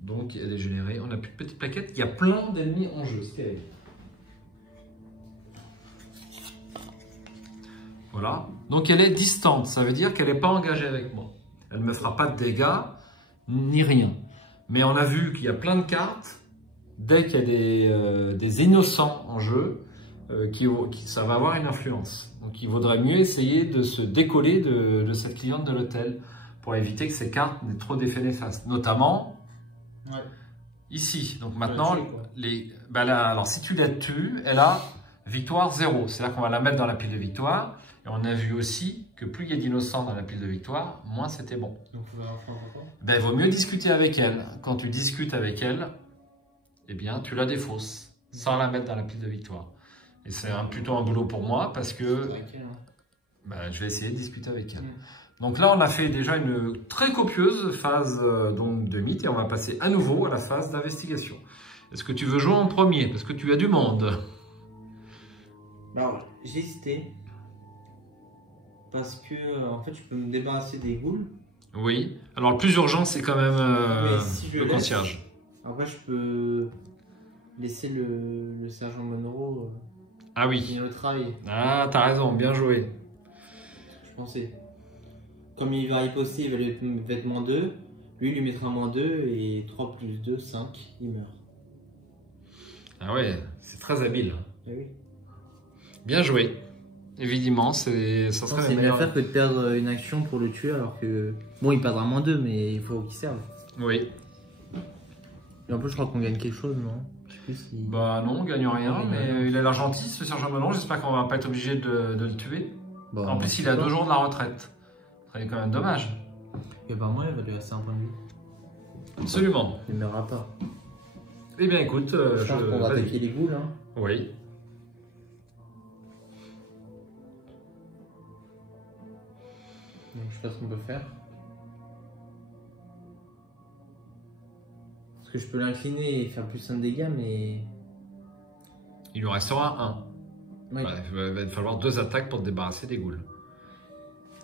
Donc, elle est générée. On n'a plus de petites plaquettes. Il y a plein d'ennemis en jeu. C'est terrible. Voilà. Donc, elle est distante. Ça veut dire qu'elle n'est pas engagée avec moi. Elle ne me fera pas de dégâts, ni rien. Mais on a vu qu'il y a plein de cartes, dès qu'il y a des innocents en jeu, ça va avoir une influence. Donc il vaudrait mieux essayer de se décoller de cette cliente de l'hôtel pour éviter que ces cartes n'aient trop d'effets néfastes. Notamment ici. Donc maintenant, alors si tu la tues, elle a victoire 0. C'est-à-dire qu'on va la mettre dans la pile de victoire. Et on a vu aussi que plus il y a d'innocents dans la pile de victoire, moins c'était bon. Donc il vaut mieux discuter avec elle. Quand tu discutes avec elle, eh bien tu la défausses sans la mettre dans la pile de victoire. Et c'est plutôt un boulot pour moi parce que je vais essayer de discuter avec elle. Donc là, on a fait déjà une très copieuse phase donc, de mythe et on va passer à nouveau à la phase d'investigation. Est-ce que tu veux jouer en premier? Parce que tu as du monde. Alors, j'ai hésité. Parce que, en fait, je peux me débarrasser des ghouls. Oui. Alors, le plus urgent, c'est quand même le concierge. Après, je peux laisser le sergent Monroe ah oui. finir le travail. Ah, t'as raison. Bien joué. Je pensais. Comme il va riposter, il va lui mettre -2. Lui, il lui mettra -2 et 3 plus 2, 5. Il meurt. Ah ouais, c'est très habile. Ah oui. Bien joué. Évidemment, ça serait c'est mieux à faire que de perdre une action pour le tuer alors que... Bon, il perdra -2, mais il faut qu'il serve. Oui. Et en plus, je crois qu'on gagne quelque chose, non? Je sais plus si... Bah non, on gagne rien, mais il a l'air gentil, ce sergent Manon. J'espère qu'on va pas être obligé de le tuer. Bah, en plus, il a 2 jours de la retraite. C'est quand même dommage. Et bah moi, il va lui rester un point de vie. Absolument. Il ne meurra pas. Eh bien, écoute, je pense qu'on va attaquer les ghouls, hein. Oui. Donc je sais pas ce qu'on peut faire. Parce que je peux l'incliner et faire plus 1 de dégâts, mais... Il lui restera 1. Oui. Il va falloir 2 attaques pour te débarrasser des ghouls.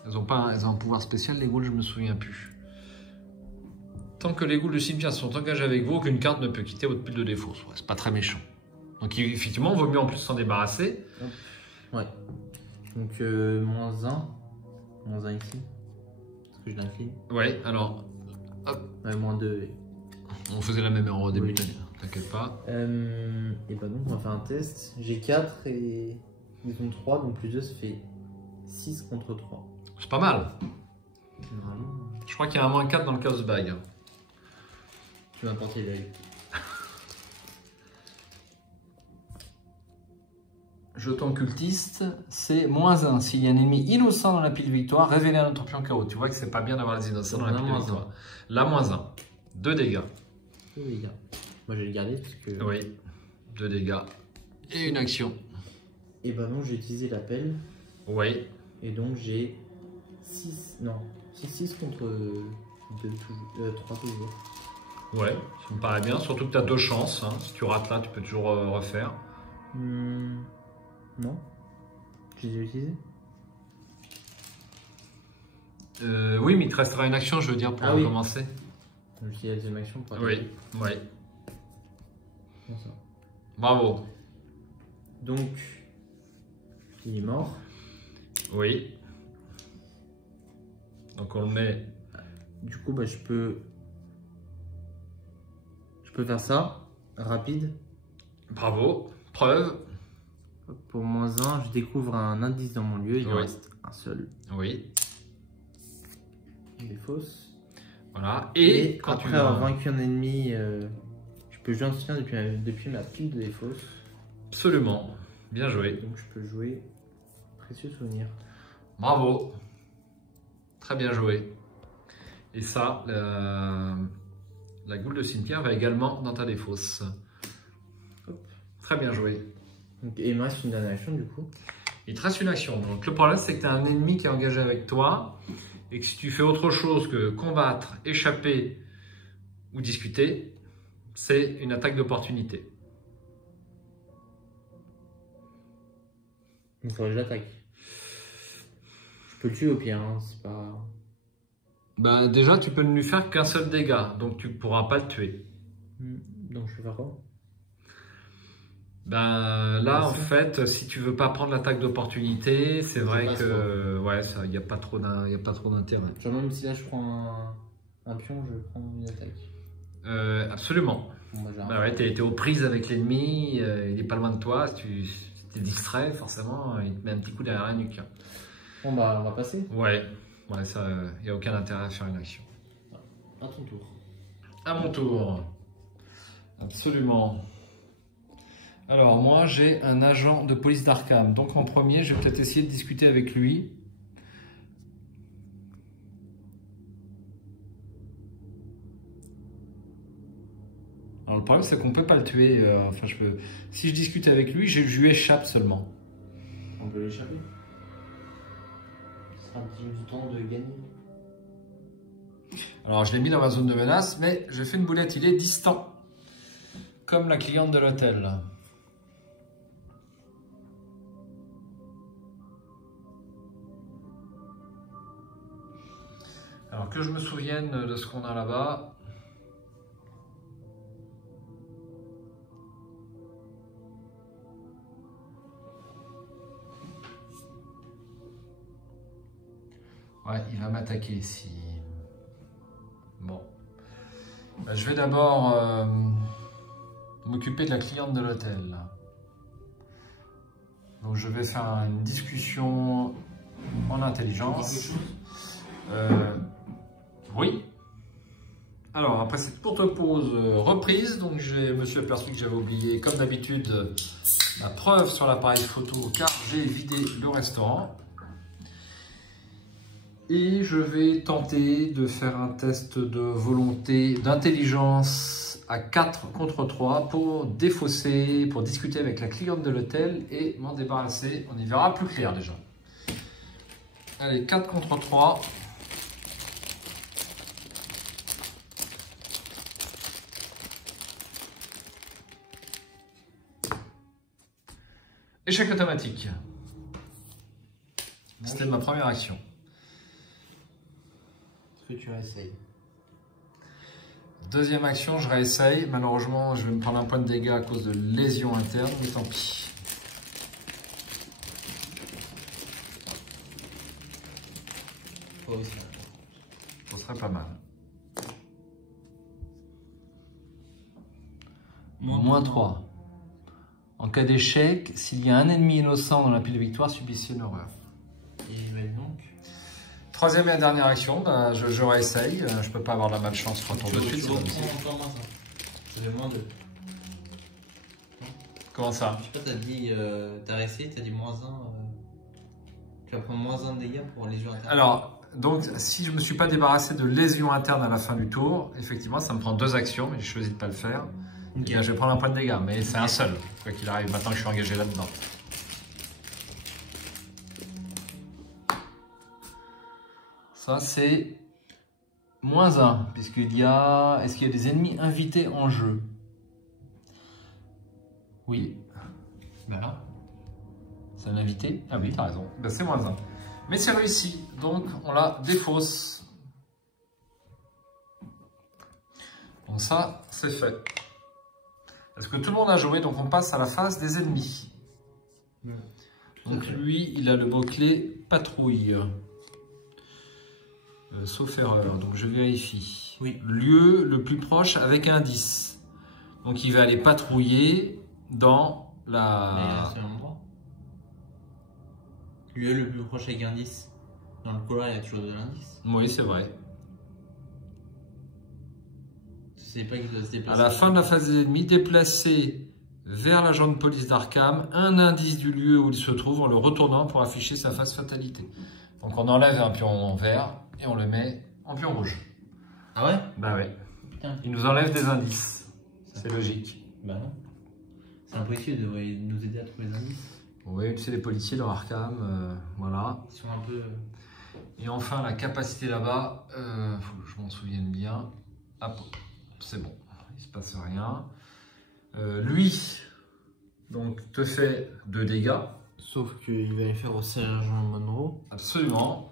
Elles ont un pouvoir spécial, les ghouls, je me souviens plus. Tant que les ghouls de cimetière sont engagés avec vous, aucune carte ne peut quitter votre pile de défaut. C'est pas très méchant. Donc effectivement, il vaut mieux en plus s'en débarrasser. Ouais. Donc -1. -1 ici. Parce que je l'incline. Ouais, alors... Hop. Ouais, -2. On faisait la même erreur au début de l'année, t'inquiète pas. Et bah donc on va faire un test. J'ai 4 et ils ont 3, donc plus 2 ça fait 6 contre 3. C'est pas mal. Vraiment. Je crois qu'il y a un -4 dans le chaos bag. Tu m'as porté l'œil. Jeton cultiste, c'est -1. S'il y a un ennemi innocent dans la pile victoire, révélez un autre pion KO. Tu vois que c'est pas bien d'avoir les innocents dans la pile victoire. Là, -1. 2 dégâts. 2 dégâts. Moi je vais le garder parce que... Oui, 2 dégâts. Et une action. Et bah non, j'ai utilisé l'appel. Oui. Et donc j'ai 6 contre 3 toujours. Ouais, ça me paraît bien. Surtout que tu as 2 chances. Hein. Si tu rates là, tu peux toujours refaire. Non. Je les ai utilisés. Oui, mais il te restera une action, je veux dire, pour recommencer. Donc il y a la deuxième action pour oui, oui. Bon, ça. Bravo. Donc, il est mort. Oui. Donc on le met. Du coup, bah, je peux faire ça, rapide. Bravo. Preuve. Pour -1, je découvre un indice dans mon lieu, il en reste un seul. Oui. Il est fausse. Voilà. Et quand après avoir vaincu un ennemi, je peux jouer un soutien depuis ma pile de défausse. Absolument. Bien joué. Donc je peux jouer précieux souvenir. Bravo. Très bien joué. Et ça, la goule de cimetière va également dans ta défausse. Hop. Très bien joué. Donc, et il me reste une dernière action du coup. Il te reste une action. Donc le problème, c'est que tu as un ennemi qui est engagé avec toi et que si tu fais autre chose que combattre, échapper ou discuter, c'est une attaque d'opportunité. Il faudrait que je l'attaque. Je peux le tuer au pire, hein, c'est pas... Ben, déjà, tu peux ne lui faire qu'un seul dégât, donc tu ne pourras pas le tuer. Donc je peux faire quoi? Ben là, en fait, si tu veux pas prendre l'attaque d'opportunité, c'est vrai que ouais, il n'y a pas trop d'intérêt. Genre même si là je prends un pion, je prends une attaque. Absolument. Bon, bah, Bah ouais, tu été aux prises avec l'ennemi, il est pas loin de toi, tu es distrait, forcément, il te met un petit coup derrière la nuque. Bon, bah, on va passer. Ouais, ça, il n'y a aucun intérêt à faire une action. À ton tour. À mon tour. Absolument. Alors, moi, j'ai un agent de police d'Arkham. Donc, en premier, je vais peut-être essayer de discuter avec lui. Alors, le problème, c'est qu'on ne peut pas le tuer. Enfin, si je discute avec lui, je lui échappe seulement. On peut l'échapper. Ce sera un petit du temps de gagner. Alors, je l'ai mis dans ma zone de menace, mais j'ai fait une boulette. Il est distant. Comme la cliente de l'hôtel. Alors, que je me souvienne de ce qu'on a là-bas. Ouais, il va m'attaquer ici. Bon. Ben, je vais d'abord m'occuper de la cliente de l'hôtel. Donc je vais faire une discussion en intelligence. Oui. Alors après cette courte pause reprise, donc je me suis aperçu que j'avais oublié, comme d'habitude, la preuve sur l'appareil photo car j'ai vidé le restaurant. Et je vais tenter de faire un test de volonté, d'intelligence à 4 contre 3 pour défausser, pour discuter avec la cliente de l'hôtel et m'en débarrasser. On y verra plus clair déjà. Allez, 4 contre 3. Échec automatique. C'était ma première action. Que tu réessayes. Deuxième action, je réessaye. Malheureusement, je vais me prendre un point de dégâts à cause de lésions internes, mais tant pis. Ça serait pas mal. Moins 3. En cas d'échec, s'il y a un ennemi innocent dans la pile de victoire, subissez une horreur. Et donc Troisième et dernière action, bah, je réessaye. Je peux pas avoir la malchance 3 tours de suite. Tu reprends encore moins ça. Ça fait moins 2. Comment ça? Je sais pas, t'as dit, t'as réessayé, t'as dit moins 1. Tu vas prendre moins 1 de dégâts pour lésions internes. Alors, donc, si je me suis pas débarrassé de lésions internes à la fin du tour, effectivement, ça me prend 2 actions, mais j'ai choisi de pas le faire. Okay. Là, je vais prendre un point de dégâts, mais c'est un seul, quoi qu'il arrive, maintenant que je suis engagé là-dedans. Ça, c'est moins 1, puisqu'il y a... Est-ce qu'il y a des ennemis invités en jeu? Oui. Ben là. C'est un invité? Ah oui, t'as raison. Ben, c'est moins 1. Mais c'est réussi, donc on la défausse. Donc ça, c'est fait. Parce que tout le monde a joué, donc on passe à la phase des ennemis. Donc lui, il a le mot-clé patrouille. Sauf erreur, donc je vérifie. Oui. Lieu le plus proche avec indice. Donc il va aller patrouiller dans la... C'est un endroit. Lieu le plus proche avec indice. Dans le couloir, il y a toujours de l'indice. Oui, c'est vrai. Tu sais pas qu'il doit se déplacer. À la fin de la phase des ennemis, déplacer vers l'agent de police d'Arkham un indice du lieu où il se trouve en le retournant pour afficher sa phase fatalité. Donc on enlève un pion vert et on le met en pion rouge. Ah ouais? Bah ouais. Putain. Il nous enlève des indices. C'est logique. Bah non. C'est un policier de nous aider à trouver des indices. Oui, tu sais, les policiers dans Arkham, voilà. Ils sont un peu... Et enfin, la capacité là-bas, faut que je m'en souvienne bien. Hop, c'est bon, il se passe rien. Lui, donc, te fait 2 dégâts. Sauf qu'il va les faire au sergent Monroe. Absolument.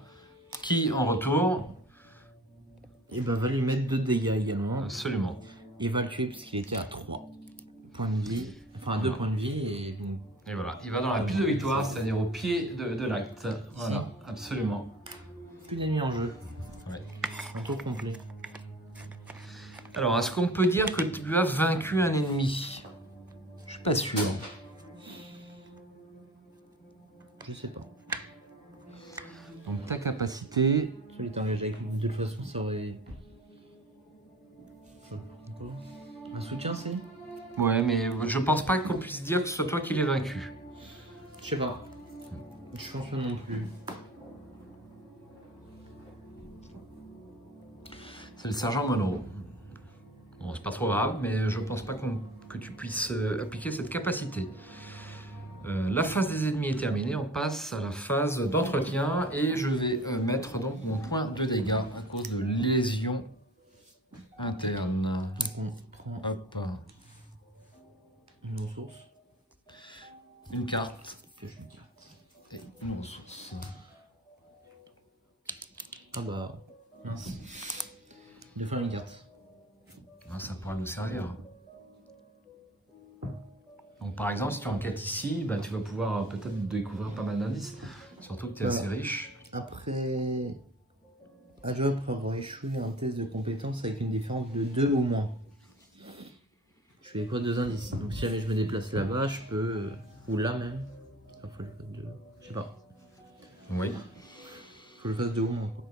Qui, en retour... Et ben, va lui mettre 2 dégâts également. Absolument. Il va le tuer puisqu'il était à 3 points de vie. Enfin, à 2 points de vie. Et voilà, il va dans la pile de victoire, c'est-à-dire au pied de l'acte. Voilà, absolument. Plus d'ennemis en jeu. Ouais. Un tour complet. Alors, est-ce qu'on peut dire que tu as vaincu un ennemi? Je suis pas sûr. Je sais pas. Donc ta capacité... Tu es engagé avec nous. De toute façon, ça aurait... Un soutien, c'est? Ouais, mais je pense pas qu'on puisse dire que ce soit toi qui l'aies vaincu. Je sais pas. Je pense pas non plus. C'est le sergent Monroe. Bon, c'est pas trop grave, mais je pense pas que tu puisses appliquer cette capacité. La phase des ennemis est terminée, on passe à la phase d'entretien et je vais mettre donc mon point de dégâts à cause de lésions internes. Donc on prend Hop, une ressource. une carte Pioche une carte. et une ressource. Ah bah, mince. Deux fois une carte. Ah, ça pourra nous servir. Donc par exemple, si tu enquêtes ici, bah, tu vas pouvoir peut-être découvrir pas mal d'indices. Surtout que tu es assez riche. Après, un joueur peut avoir échoué un test de compétence avec une différence de 2 ou moins. Je fais quoi 2 indices. Donc si jamais je me déplace là-bas, je peux... ou là même. Faut que je fasse 2. Je sais pas. Oui. Faut que je fasse 2 ou moins. Quoi.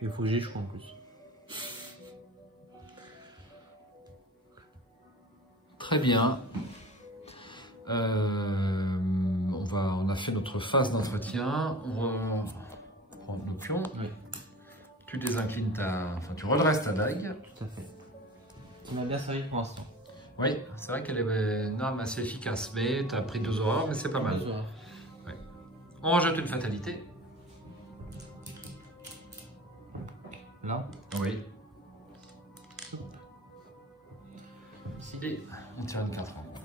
Il faut que j'échoue en plus. Très bien. On a fait notre phase d'entretien. On prend nos pions. Oui. Tu désinclines enfin, tu redresses ta dague. Tout à fait. Ça m'a bien servi pour l'instant. Oui, c'est vrai qu'elle est une arme assez efficace, mais tu as pris 2 horreurs, mais c'est pas mal. Ouais. On rajoute une fatalité. Là. Oui. Et on tire une carte rencontre.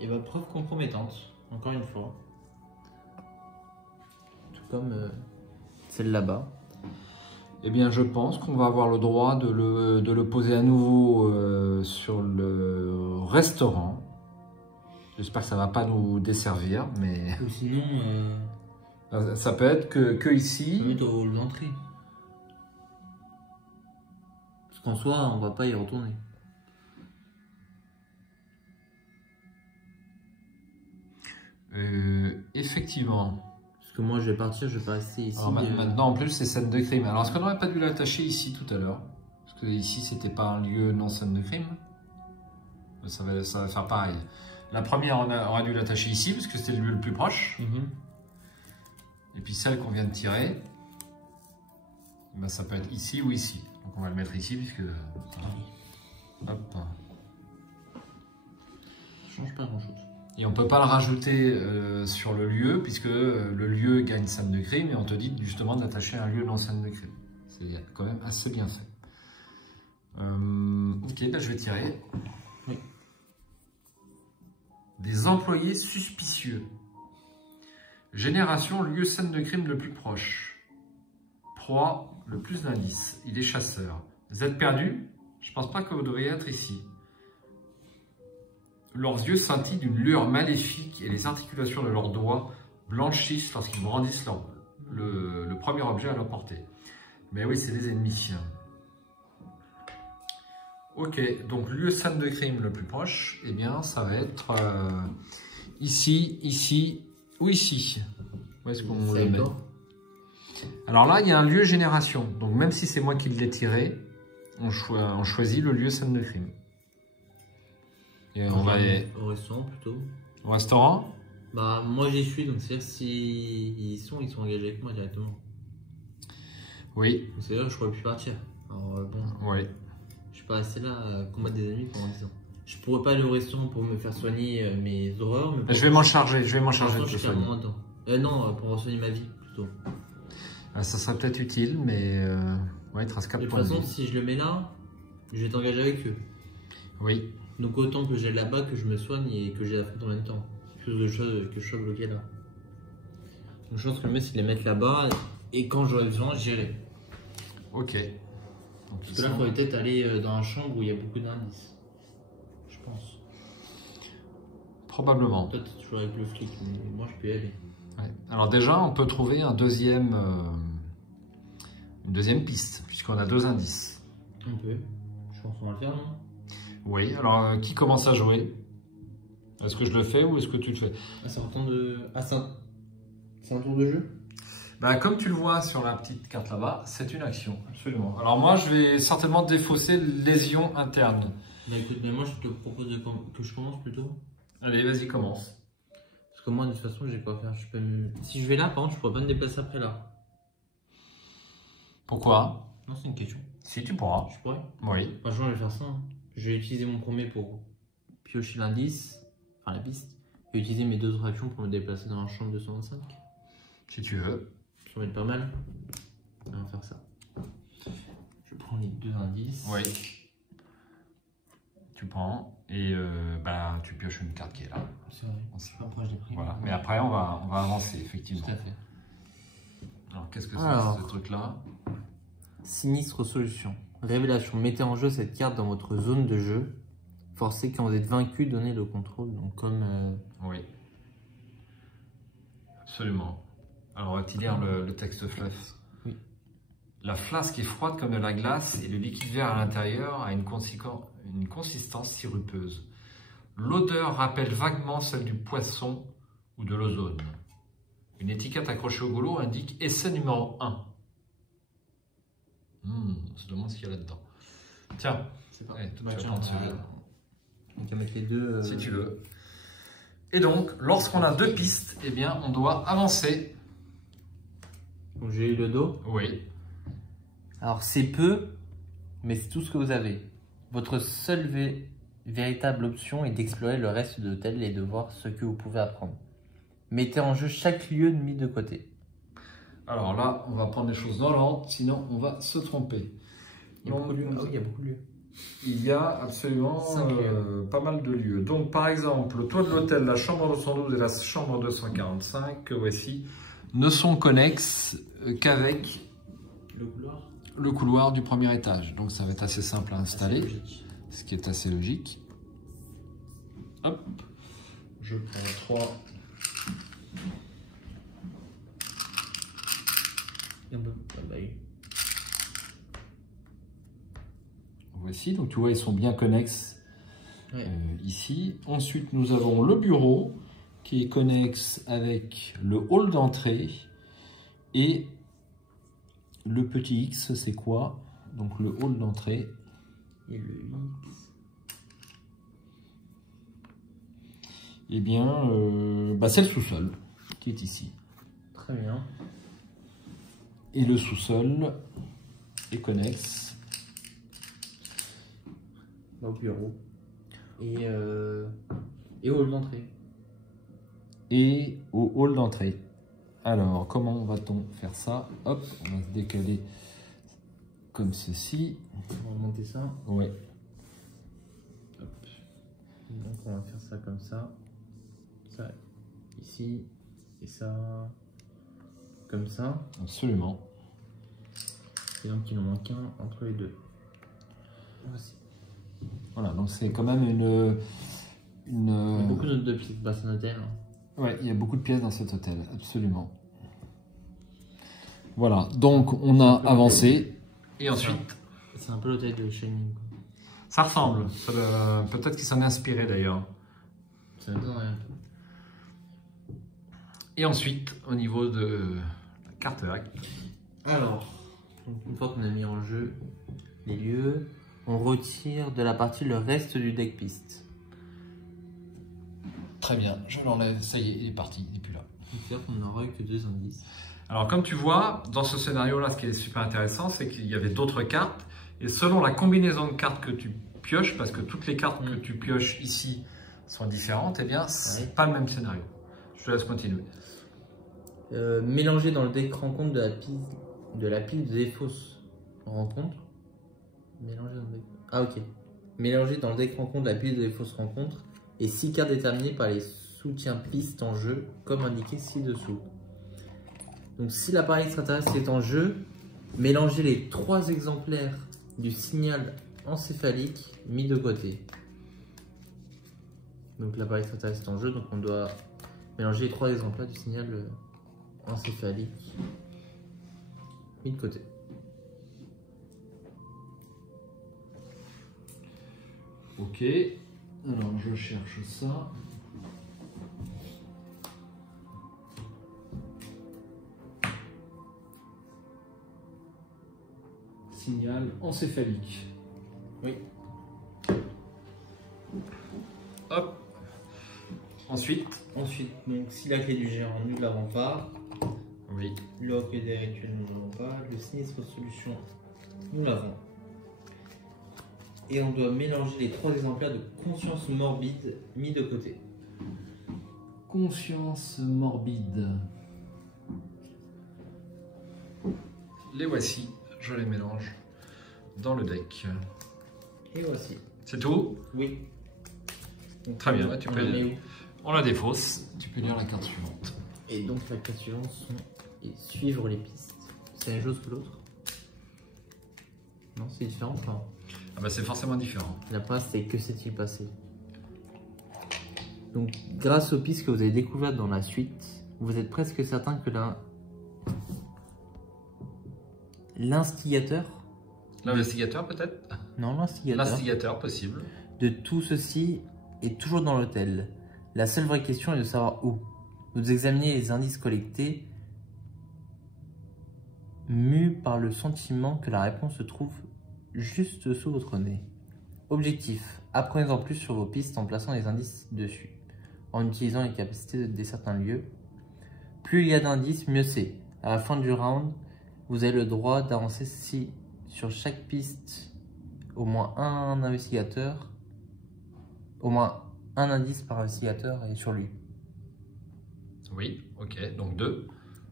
Et votre preuve compromettante, encore une fois. Tout comme celle là-bas. Eh bien, je pense qu'on va avoir le droit de le poser à nouveau sur le restaurant. J'espère que ça ne va pas nous desservir, mais... Ou sinon... Ça peut être que ici. on va mettre au hall d'entrée. Parce qu'en soi, on va pas y retourner. Effectivement. Parce que moi, je vais partir, je vais pas rester ici. Alors, maintenant, en plus, c'est scène de crime. Alors, est-ce qu'on n'aurait pas dû l'attacher ici tout à l'heure? Parce que ici, c'était pas un lieu non scène de crime. Ça va faire pareil. La première, on aurait dû l'attacher ici, parce que c'était le lieu le plus proche. Et puis celle qu'on vient de tirer, ben, ça peut être ici ou ici. Donc on va le mettre ici, puisque... Hop. Ça change pas grand-chose. Et on ne peut pas le rajouter sur le lieu, puisque le lieu gagne scène de crime, et on te dit justement d'attacher un lieu non scène de crime. C'est quand même assez bien fait. Ok, ben je vais tirer. Oui. Des employés suspicieux. Génération, lieu scène de crime le plus proche. Proie, le plus d'indices. Il est chasseur. Vous êtes perdu? Je pense pas que vous devriez être ici. Leurs yeux scintillent d'une lueur maléfique et les articulations de leurs doigts blanchissent lorsqu'ils brandissent le premier objet à leur portée. Mais oui, c'est des ennemis. Ok, donc lieu scène de crime le plus proche, eh bien ça va être ici, ici ou ici. Où est-ce qu'on le met? Alors là, il y a un lieu génération. Donc même si c'est moi qui l'ai tiré, on choisit le lieu scène de crime. Et on va au restaurant plutôt. Au restaurant? Bah moi j'y suis, donc c'est-à-dire s'ils sont engagés avec moi directement. Oui. C'est-à-dire que je pourrais plus partir. Alors bon. Oui. Je suis pas resté là à combattre des ennemis pendant 10 ans. Je pourrais pas aller au restaurant pour me faire soigner mes horreurs. Mais je vais m'en charger, de te soigner. Non, pour soigner ma vie plutôt. Ça serait peut-être utile, mais ouais, il te reste 4 points de vie. De toute façon, si je le mets là, je vais t'engager avec eux. Oui. Donc autant que j'aille là-bas, que je me soigne et que j'ai la faute en même temps. Plus de choses que je sois bloqué là. Donc je pense que le mieux c'est de les mettre là-bas et quand j'aurai besoin, j'irai. Ok. Donc, parce que là, il faudrait peut-être aller dans une chambre où il y a beaucoup d'indices. Je pense. Probablement. Peut-être toujours avec le flic, mais moi je peux y aller. Ouais. Alors déjà, on peut trouver un deuxième Une deuxième piste, puisqu'on a 2 indices. Un peu. Je pense qu'on va le faire, non? Oui, alors qui commence à jouer? Est-ce que je le fais ou est-ce que tu le fais? Ah, ça retombe de... Ah, c'est un tour de jeu? Bah, comme tu le vois sur la petite carte là-bas, c'est une action, absolument. Alors moi, je vais certainement défausser lésion interne. Bah écoute, mais moi je te propose que je commence plutôt. Allez, vas-y, commence. Parce que moi de toute façon j'ai quoi faire. Si je vais là, par contre, je pourrais pas me déplacer après là. Pourquoi? Non, c'est une question. Si, tu pourras. Je pourrais. Oui. Franchement, je vais faire ça. Hein. Je vais utiliser mon premier pour piocher l'indice, enfin la piste, et utiliser mes 2 autres actions pour me déplacer dans la chambre 225. Si tu veux. Ça va être pas mal. On va faire ça. Je prends les 2 indices. Oui. Tu prends et bah, tu pioches une carte qui est là. C'est vrai. Après, je l'ai pris. Voilà. Mais après, on va avancer, effectivement. Tout à fait. Alors, qu'est-ce que c'est ce truc-là? Sinistre solution. Révélation. Mettez en jeu cette carte dans votre zone de jeu. Forcez quand vous êtes vaincu, donnez le contrôle. Donc comme... Oui. Absolument. Alors, va-t-il lire le texte fluff? Oui. La flasque est froide comme de la glace et le liquide vert à l'intérieur a une consistance sirupeuse. L'odeur rappelle vaguement celle du poisson ou de l'ozone. Une étiquette accrochée au goulot indique essai numéro 1. On se demande ce qu'il y a là-dedans. Tiens, tu vas prendre celui-là. On va mettre les 2. Si tu veux. Et donc, lorsqu'on a 2 pistes, eh bien, on doit avancer. Donc j'ai eu le dos. Oui. Alors c'est peu, mais c'est tout ce que vous avez. Votre seule véritable option est d'explorer le reste de l'hôtel et de voir ce que vous pouvez apprendre. Mettez en jeu chaque lieu mis de côté. Alors là, on va prendre des choses dans l'ordre, sinon on va se tromper. Il y a beaucoup de lieux. Ah oui, il y a beaucoup de lieux. Il y a absolument pas mal de lieux. Donc par exemple, le toit de l'hôtel, la chambre 212 et la chambre 245, que voici, ne sont connexes qu'avec le couloir du premier étage. Donc ça va être assez simple à installer, ce qui est assez logique. Hop, je prends 3. Voici, donc tu vois, ils sont bien connexes ici. Ensuite, nous avons le bureau qui est connexe avec le hall d'entrée et le petit X, c'est quoi? Donc le hall d'entrée. Et le X. Eh bien, c'est le sous-sol qui est ici. Très bien. Et le sous-sol est connexe au bureau et au hall d'entrée. Et au hall d'entrée. Alors, comment va-t-on faire ça? Hop, on va se décaler comme ceci. On va remonter ça. Ouais. Hop. Donc on va faire ça comme ça. Ça ici et ça comme ça. Absolument. Et donc il en manque un entre les deux. Voici. Voilà, donc c'est quand même une... Il y a beaucoup de pièces dans cet hôtel. Ouais, il y a beaucoup de pièces dans cet hôtel, absolument. Voilà, donc on a avancé. Et ensuite... C'est un peu l'hôtel de Shining. Ça ressemble. Peut-être qu'il s'en est inspiré d'ailleurs. Ça m'étonne rien. Et ensuite, au niveau de la carte hack. Alors, une fois qu'on a mis en jeu les lieux, on retire de la partie le reste du deck piste. Très bien, je l'enlève, ça y est, il est parti, il n'est plus là. Donc on n'aura que 2 indices. Alors comme tu vois, dans ce scénario-là, ce qui est super intéressant, c'est qu'il y avait d'autres cartes. Et selon la combinaison de cartes que tu pioches, parce que toutes les cartes que tu pioches ici sont différentes, eh bien, c'est pas le même scénario. Je te laisse continuer. Mélanger dans le deck rencontre de la pile des fausses rencontres. Mélanger dans le deck... Ah ok. Mélanger dans le deck rencontre la pile des fausses rencontres et 6 cartes déterminées par les soutiens pistes en jeu, comme indiqué ci-dessous. Donc si l'appareil extraterrestre est en jeu, mélangez les 3 exemplaires du signal encéphalique mis de côté. Donc l'appareil extraterrestre est en jeu, donc on doit mélanger les 3 exemplaires du signal encéphalique mis de côté. Ok. Alors, je cherche ça. Signal encéphalique. Oui. Hop. Ensuite. Ensuite, donc, si la clé du gérant, nous ne l'avons pas. Oui. L'ocre des rituels, nous ne l'avons pas. Le sinistre solution, nous l'avons. Et on doit mélanger les 3 exemplaires de conscience morbide mis de côté. Conscience morbide. Les voici. Je les mélange dans le deck. Et voici. C'est tout? Oui. Donc, très bien. Tu peux lire. On la défausse. Tu peux lire la carte suivante. Et donc la carte suivante sont et suivre les pistes. C'est la même chose que l'autre? Non, c'est différent ou pas? Ah bah c'est forcément différent. La passe, c'est que s'est-il passé? Donc, grâce aux pistes que vous avez découvertes dans la suite, vous êtes presque certain que l'instigateur. L'investigateur peut-être? Non, l'instigateur. L'instigateur possible. De tout ceci est toujours dans l'hôtel. La seule vraie question est de savoir où. Vous examinez les indices collectés, mus par le sentiment que la réponse se trouve juste sous votre nez. Objectif, apprenez-en plus sur vos pistes en plaçant les indices dessus, en utilisant les capacités de certains lieux. Plus il y a d'indices, mieux c'est. À la fin du round, vous avez le droit d'avancer si sur chaque piste au moins un investigateur, au moins un indice par investigateur est sur lui. Oui, ok, donc 2.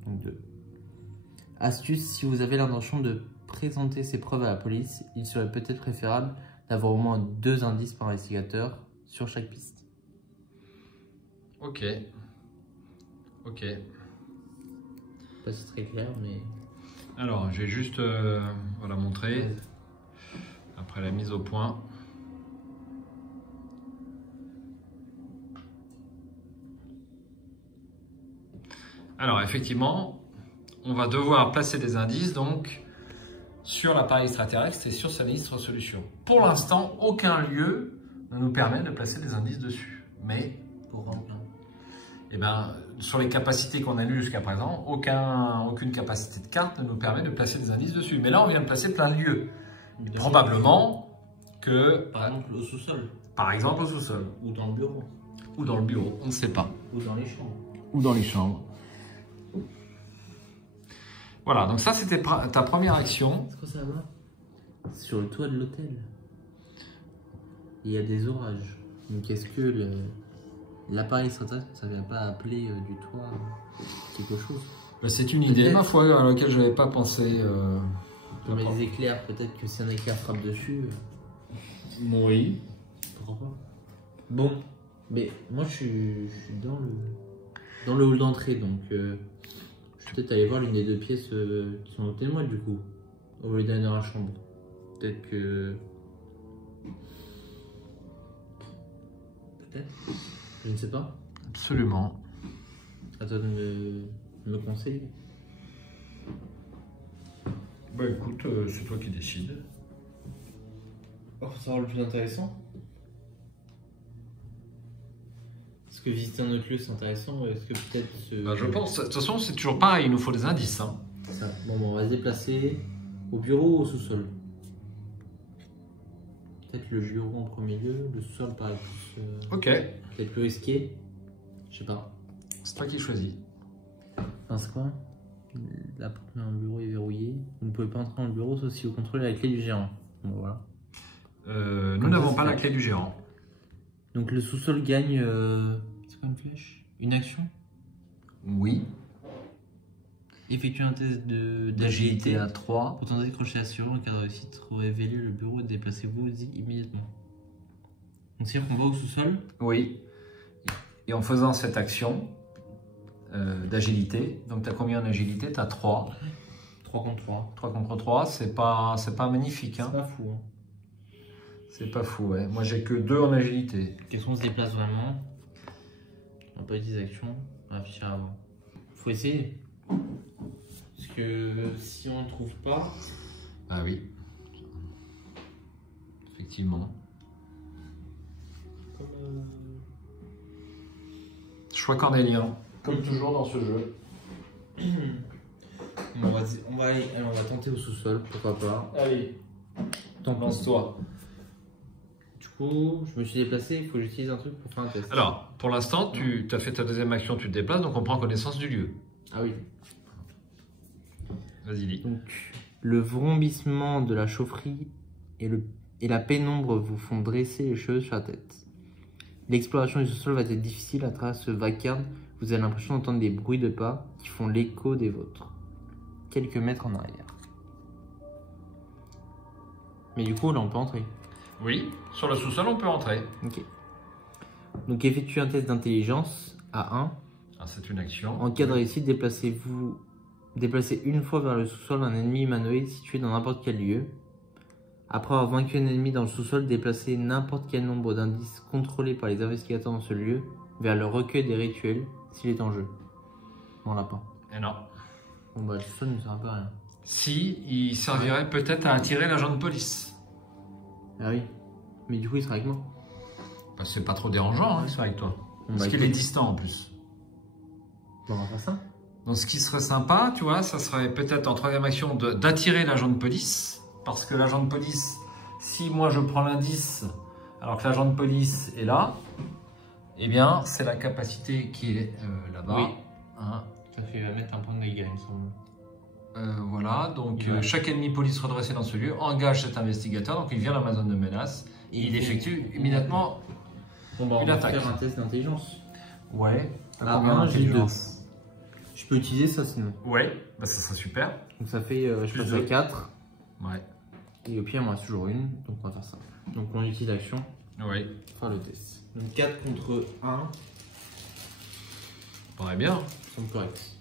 Donc 2. Astuce, si vous avez l'intention de présenter ces preuves à la police, il serait peut-être préférable d'avoir au moins 2 indices par investigateur sur chaque piste. Ok. Ok. Pas si très clair, mais... Alors, j'ai juste voilà, montré, après la mise au point. Alors, effectivement, on va devoir placer des indices donc sur l'appareil extraterrestre et sur sa sinistre solution. Pour l'instant, aucun lieu ne nous permet de placer des indices dessus. Mais eh ben, sur les capacités qu'on a lues jusqu'à présent, aucune capacité de carte ne nous permet de placer des indices dessus. Mais là, on vient de placer plein de lieux. Probablement que... Par exemple, au sous-sol. Par exemple, au sous-sol. Ou dans le bureau. Ou dans le bureau, on ne sait pas. Ou dans les chambres. Ou dans les chambres. Voilà, donc ça c'était ta première action. C'est quoi ça là-bas? Sur le toit de l'hôtel. Il y a des orages. Donc est-ce que l'appareil extraterrestre, ça ne vient pas appeler du toit quelque chose? Bah, c'est une idée, ma foi, à laquelle je n'avais pas pensé. Comme les éclairs, peut-être que si un éclair frappe dessus. Oui. Pourquoi pas? Bon, mais moi je suis dans le hall d'entrée, donc je vais peut-être aller voir l'une des 2 pièces qui sont au témoin du coup, au lieu d'aller dans la chambre. Peut-être que... Peut-être. Je ne sais pas. Absolument. À toi de me conseiller. Bah écoute, c'est toi qui décides. Faut savoir le plus intéressant. Est-ce que visiter un autre lieu c'est intéressant ou est-ce que peut-être... Bah, je pense, de toute façon c'est toujours pareil, il nous faut des indices. Hein. Ça. Bon, on va se déplacer au bureau ou au sous-sol. Peut-être le bureau en premier lieu, le sous-sol paraît plus... Ok. Peut-être plus risqué. Je sais pas. C'est toi qui choisis. Enfin, c'est quoi? La porte d'un bureau est verrouillée. Vous ne pouvez pas entrer dans le bureau sauf si vous contrôlez la clé du gérant. Bon, voilà. Nous n'avons pas la clé du gérant. Donc le sous-sol gagne... C'est quoi une flèche? Une action? Oui. Effectuer un test d'agilité à 3. Pour tenter décrocher assuré en cas de réussite, révéler le bureau et déplacez-vous immédiatement. Donc c'est-à-dire qu'on va au sous-sol? Oui. Et en faisant cette action d'agilité, donc tu as combien d'agilité? Tu as 3. 3 contre 3. 3 contre 3, c'est pas magnifique. Hein. C'est pas fou. Hein. C'est pas fou, ouais. Moi j'ai que 2 en agilité. Qu'est-ce qu'on se déplace vraiment? On n'a pas utilisé action. On va afficher avant. Faut essayer. Parce que si on ne trouve pas... Ah oui. Effectivement. Choix cornélien, comme toujours dans ce jeu. On va tenter au sous-sol, pourquoi pas. Allez, lance-toi. Du coup, je me suis déplacé, il faut que j'utilise un truc pour faire un test. Alors, pour l'instant, tu as fait ta deuxième action, tu te déplaces, donc on prend connaissance du lieu. Ah oui. Vas-y, lis. Donc, le vrombissement de la chaufferie et la pénombre vous font dresser les cheveux sur la tête. L'exploration du sous-sol va être difficile à travers ce vacarme. Vous avez l'impression d'entendre des bruits de pas qui font l'écho des vôtres. Quelques mètres en arrière. Mais du coup, là, on peut entrer. Oui, sur le sous-sol, on peut entrer. Ok. Donc, effectuez un test d'intelligence à 1. Ah, c'est une action. En cas de réussite, déplacez une fois vers le sous-sol un ennemi humanoïde situé dans n'importe quel lieu. Après avoir vaincu un ennemi dans le sous-sol, déplacez n'importe quel nombre d'indices contrôlés par les investigateurs dans ce lieu vers le recueil des rituels s'il est en jeu. Mon lapin. Et non. Bon bah le sous-sol ne sert un peu à rien. Si, il servirait peut-être à attirer l'agent de police. Ah oui. Mais du coup, il sera avec moi. Bah, c'est pas trop dérangeant, hein, il sera avec toi. Parce qu'il est distant en plus. Bon, on va faire ça. Donc ce qui serait sympa, tu vois, ça serait peut-être en troisième action d'attirer l'agent de police. Parce que l'agent de police, si moi je prends l'indice alors que l'agent de police est là, eh bien c'est la capacité qui est là-bas. Oui. Hein. Ça fait mettre un point de dégâts, il me semble. Voilà, donc chaque ennemi police redressé dans ce lieu engage cet investigateur, donc il vient dans ma zone de menace et il effectue immédiatement bon, bah, une on attaque. va faire un test d'intelligence. Ouais. Ah, j'ai 2. Je peux utiliser ça sinon. Ouais, bah ça serait super. Donc ça fait, je passe à 4. Ouais. Et au pire, il me reste toujours une, donc on va faire ça. Donc on utilise l'action. Oui. Pour faire le test. Donc 4 contre 1. Paraît bien. Ça semble correct.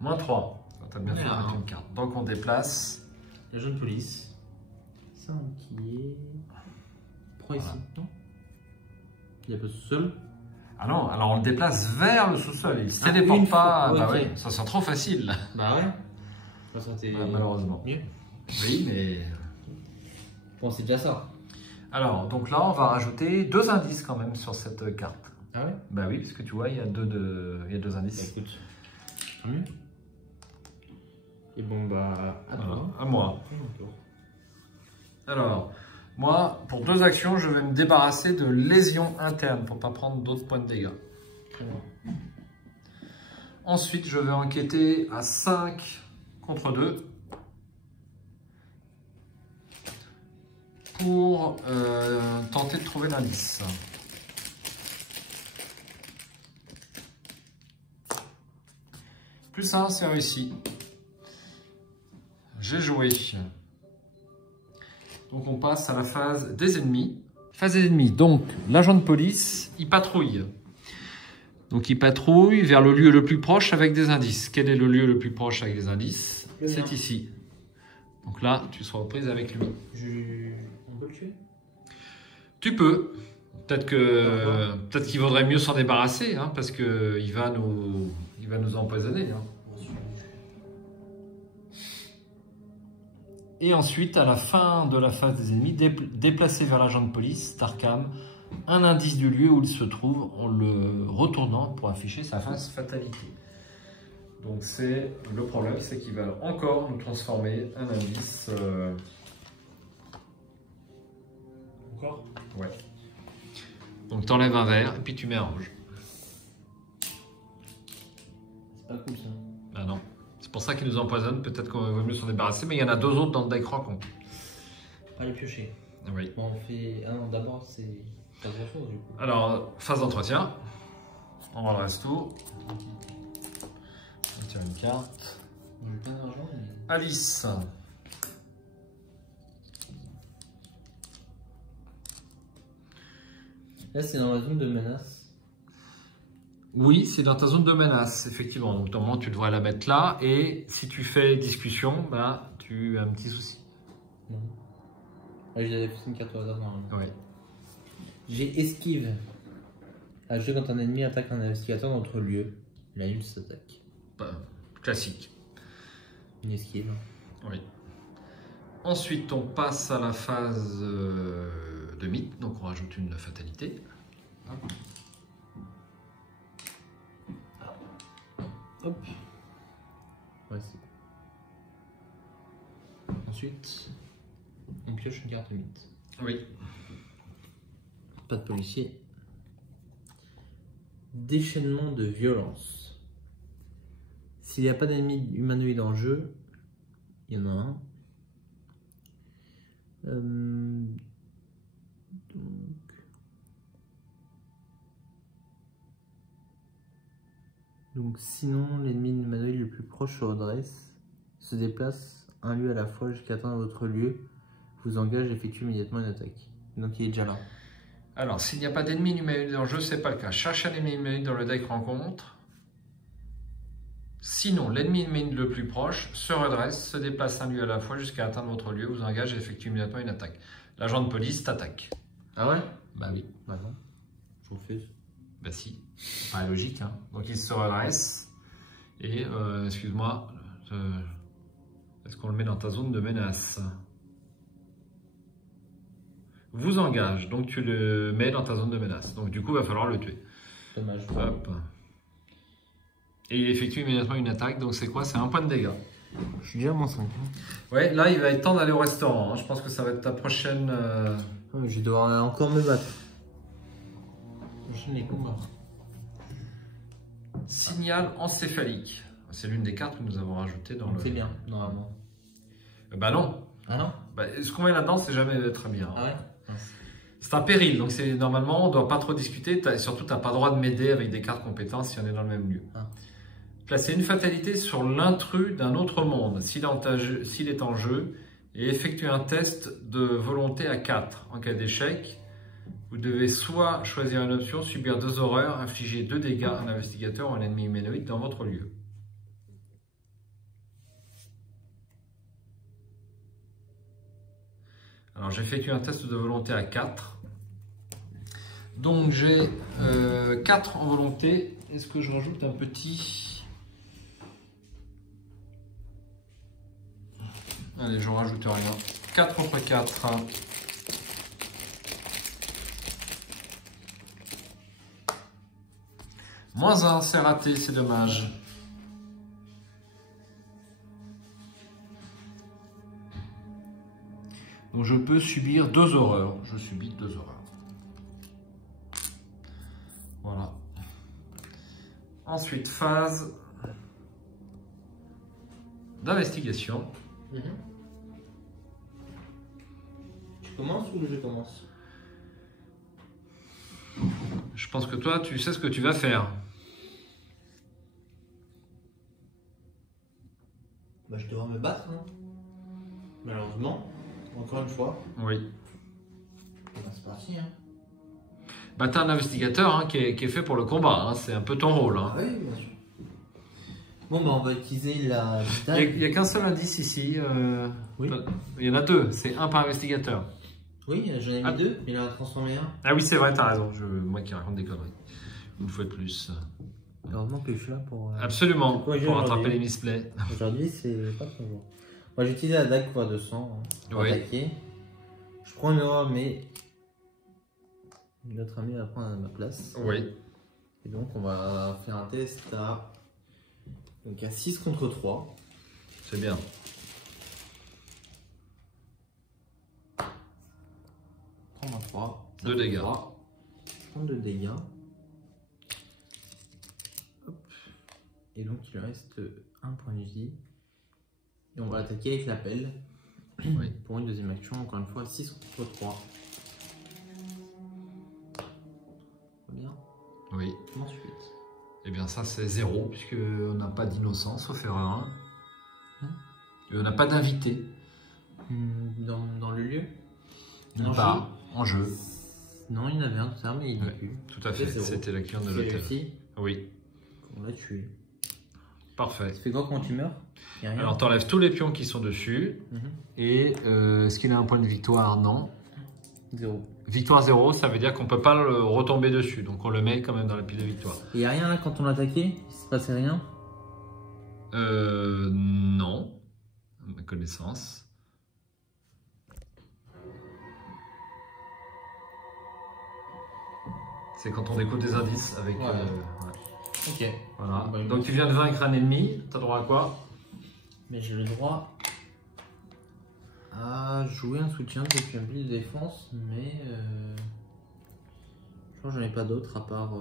Moins 3. T'as bien fait de Ah. mettre une carte. Donc on déplace. La jeune police. Ça qui est. Prends ici, non? Il n'y a pas sous-sol. Ah non, alors on le déplace vers le sous-sol. Il ne se Ah, téléporte une pas. fois, Bah ok. oui, ça sent trop facile. Bah ouais. Ça sentait Malheureusement. mieux. Oui, mais. Bon, c'est déjà ça. Alors, donc là, on va rajouter 2 indices quand même sur cette carte. Ah ouais? Bah oui, parce que tu vois, il y a deux Bah, indices. écoute. Tant mieux. Et bon, bah. À Voilà, toi. à moi. Alors, moi, pour 2 actions, je vais me débarrasser de lésions internes pour ne pas prendre d'autres points de dégâts. Très bien. Ensuite, je vais enquêter à 5 contre 2 pour tenter de trouver l'indice. Plus 1, c'est réussi. J'ai joué. Donc on passe à la phase des ennemis. Phase des ennemis, donc l'agent de police, il patrouille. Donc il patrouille vers le lieu le plus proche avec des indices. Quel est le lieu le plus proche avec des indices? C'est ici. Donc là, tu seras aux prises avec lui. On peut le tuer? Tu peux. Peut-être qu'il vaudrait mieux s'en débarrasser, hein, parce qu'il va nous empoisonner. Hein. Et ensuite, à la fin de la phase des ennemis, déplacer vers l'agent de police, Tarkam, un indice du lieu où il se trouve en le retournant pour afficher sa face fatalité. Donc c'est le problème, c'est qu'il va encore nous transformer un indice. Encore? Ouais. Donc tu enlèves un vert et puis tu mets un rouge. C'est pas cool ça. Ah non. C'est pour ça qu'il nous empoisonne, peut-être qu'on va mieux s'en débarrasser, mais il y en a 2 autres dans le deck rock. Pas les piocher. Oui. Bon, on fait. Ah non, d'abord c'est. Pas grand chose du coup. Alors, phase d'entretien. On redresse tout. On tire une carte. J'ai pas d'argent, mais. Alice. Là, c'est dans la zone de menace. Oui, c'est dans ta zone de menace, effectivement. Donc, normalement, tu devrais la mettre là. Et si tu fais discussion, bah, tu as un petit souci. Non. Ah, j'ai fait une carte au hasard normalement. Oui. J'ai esquive. À jouer quand un ennemi attaque un investigateur dans notre lieu. La une s'attaque. Bah, classique. Une esquive. Oui. Ensuite, on passe à la phase de mythe, donc on rajoute une fatalité. Hop. Voici. Ensuite, on pioche une carte mythe. Oui. Pas de policier. Déchaînement de violence. S'il n'y a pas d'ennemi humanoïde en jeu, il y en a un. Donc sinon, l'ennemi humanoïde le plus proche se redresse, se déplace un lieu à la fois jusqu'à atteindre votre lieu, vous engage et effectue immédiatement une attaque. Donc il est déjà là. Alors, s'il n'y a pas d'ennemi humanoïde dans le jeu, c'est pas le cas. Cherche un ennemi humanoïde dans le deck rencontre. Sinon, l'ennemi humanoïde le plus proche se redresse, se déplace un lieu à la fois jusqu'à atteindre votre lieu, vous engage et effectue immédiatement une attaque. L'agent de police t'attaque. Ah ouais? Bah oui. Bah non, je refuse. Bah si, pas logique. Hein. Donc il se redresse et, excuse-moi, est-ce qu'on le met dans ta zone de menace? Vous engage, donc tu le mets dans ta zone de menace. Donc du coup, il va falloir le tuer. Dommage. Hop. Et il effectue immédiatement une attaque, donc c'est quoi? C'est un point de dégâts. Je suis déjà à -5. Ouais, là il va être temps d'aller au restaurant. Hein. Je pense que ça va être ta prochaine... Je vais devoir encore me battre. J'enchaîne les combats. Signal encéphalique. C'est l'une des cartes que nous avons rajoutées dans le... C'est bien, normalement. Bah non. Ah non? Bah, ce qu'on met là-dedans, c'est jamais très bien. Ah ouais? C'est un péril, donc c'est normalement, on ne doit pas trop discuter. Surtout, tu n'as pas le droit de m'aider avec des cartes compétences si on est dans le même lieu. Ah. Placer une fatalité sur l'intrus d'un autre monde, s'il est en jeu, et effectuer un test de volonté à 4. En cas d'échec, vous devez soit choisir une option, subir 2 horreurs, infliger 2 dégâts à un investigateur ou un ennemi humanoïde dans votre lieu. Alors j'effectue un test de volonté à 4. Donc j'ai 4 en volonté. Est-ce que je rajoute un petit... Allez, je rajoute rien. 4 contre 4. -1, c'est raté, c'est dommage. Donc je peux subir 2 horreurs. Je subis 2 horreurs. Voilà. Ensuite, phase d'investigation. Tu commences ou je commence? Je pense que toi, tu sais ce que tu vas faire. Bah, je devrais me battre, hein. Malheureusement, encore une fois. Oui. Bah, c'est parti, hein. Bah, t'es un investigateur hein, qui est fait pour le combat. Hein. C'est un peu ton rôle. Hein. Ah oui, bien sûr. Bon, bah, on va utiliser la Il n'y a qu'un seul indice ici. Oui. Il y en a 2. C'est un par investigateur. Oui, j'en ai mis 2, mais il en a transformé un. Ah oui, c'est vrai, t'as raison. Moi qui raconte des conneries. Une fois de plus. Heureusement que je suis là pour... Absolument, pour rattraper les misplays. Aujourd'hui, c'est pas trop bon. Moi, j'ai utilisé la dague pour 200 pour attaquer. Je prends une horreur, mais notre ami va prendre à ma place. Oui. Et donc, on va faire un test à, donc à 6 contre 3. C'est bien. 33. 2 dégâts. 32 dégâts. Hop. Et donc, il lui reste un point de vie. Et on va l'attaquer avec la pelle. Oui. Pour une deuxième action, encore une fois, 6 contre 3. Bien. Oui. Ensuite. Eh bien, ça, c'est 0, puisqu'on n'a pas d'innocence, sauf erreur 1. Et on n'a pas d'invité. Dans le lieu? En jeu. Non, il y en avait un, tout ça, mais il n'y est plus. Tout à fait, c'était la cliente de l'hôtel. Oui. On l'a tué. Parfait. Ça fait quoi quand tu meurs? Alors, tu enlèves tous les pions qui sont dessus. Et est-ce qu'il a un point de victoire? Non. 0. Victoire 0, ça veut dire qu'on ne peut pas le retomber dessus. Donc, on le met quand même dans la pile de victoire. Il n'y a rien là quand on l'attaquait? Il se passait rien? Non. À ma connaissance. C'est quand on découvre des indices avec... Ouais. Ok. Voilà. Bah, Donc tu viens de vaincre un ennemi, tu as droit à quoi? Mais j'ai le droit à jouer un soutien depuis un pli de défense, mais je crois que j'en ai pas d'autres à part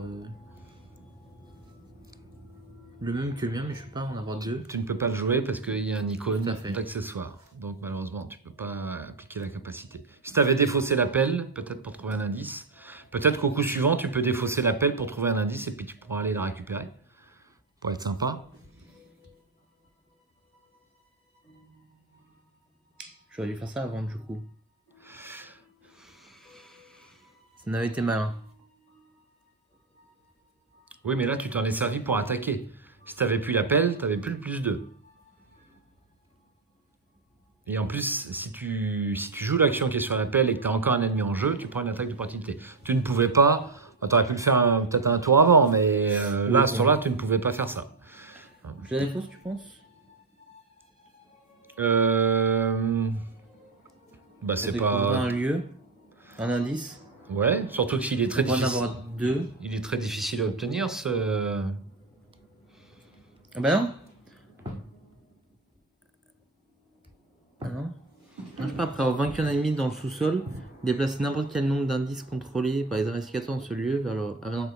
le même que le mien, mais je peux pas en avoir deux. Tu ne peux pas le jouer parce qu'il y a un icône Tout à fait. d'accessoire. Donc malheureusement, tu ne peux pas appliquer la capacité. Si tu avais défaussé la pelle, peut-être pour trouver un indice, peut-être qu'au coup suivant, tu peux défausser la pelle pour trouver un indice et puis tu pourras aller la récupérer. Pour être sympa. J'aurais dû faire ça avant du coup. Ça n'avait été malin. Oui, mais là, tu t'en es servi pour attaquer. Si tu n'avais plus la pelle, tu n'avais plus le +2. Et en plus, si tu joues l'action qui est sur la pelle et que tu as encore un ennemi en jeu, tu prends une attaque d'opportunité. Tu ne pouvais pas, tu aurais pu le faire peut-être un tour avant, mais là, sur là, tu ne pouvais pas faire ça. Je la défausse, tu penses? Bah, c'est pas... pas... un lieu, un indice. Ouais, surtout qu'il est très On va en difficile. avoir deux. Il est très difficile à obtenir, ce... Ah bah non. Ah non. Je sais pas, après avoir vaincu un ennemi dans le sous-sol, déplacer n'importe quel nombre d'indices contrôlés par les investigateurs dans ce lieu vers le... Ah bah non.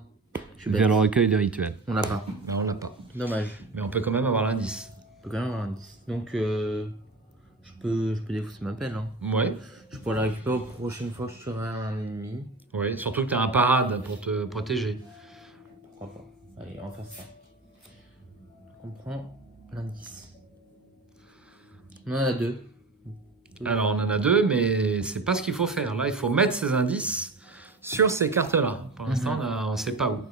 Je suis bête. Vers le recueil des rituels. On l'a pas. Mais on l'a pas. Dommage. Mais on peut quand même avoir l'indice. On peut quand même avoir un indice. Donc je peux défausser ma pelle. Hein. Ouais. Je pourrais la récupérer la prochaine fois que je serai un ennemi. Ouais, surtout que tu as un parade pour te protéger. Pourquoi pas. Allez, on va faire ça. On prend l'indice. On en a deux. Alors on en a deux, mais c'est pas ce qu'il faut faire. Là, il faut mettre ces indices sur ces cartes-là. Pour l'instant, on ne sait pas où.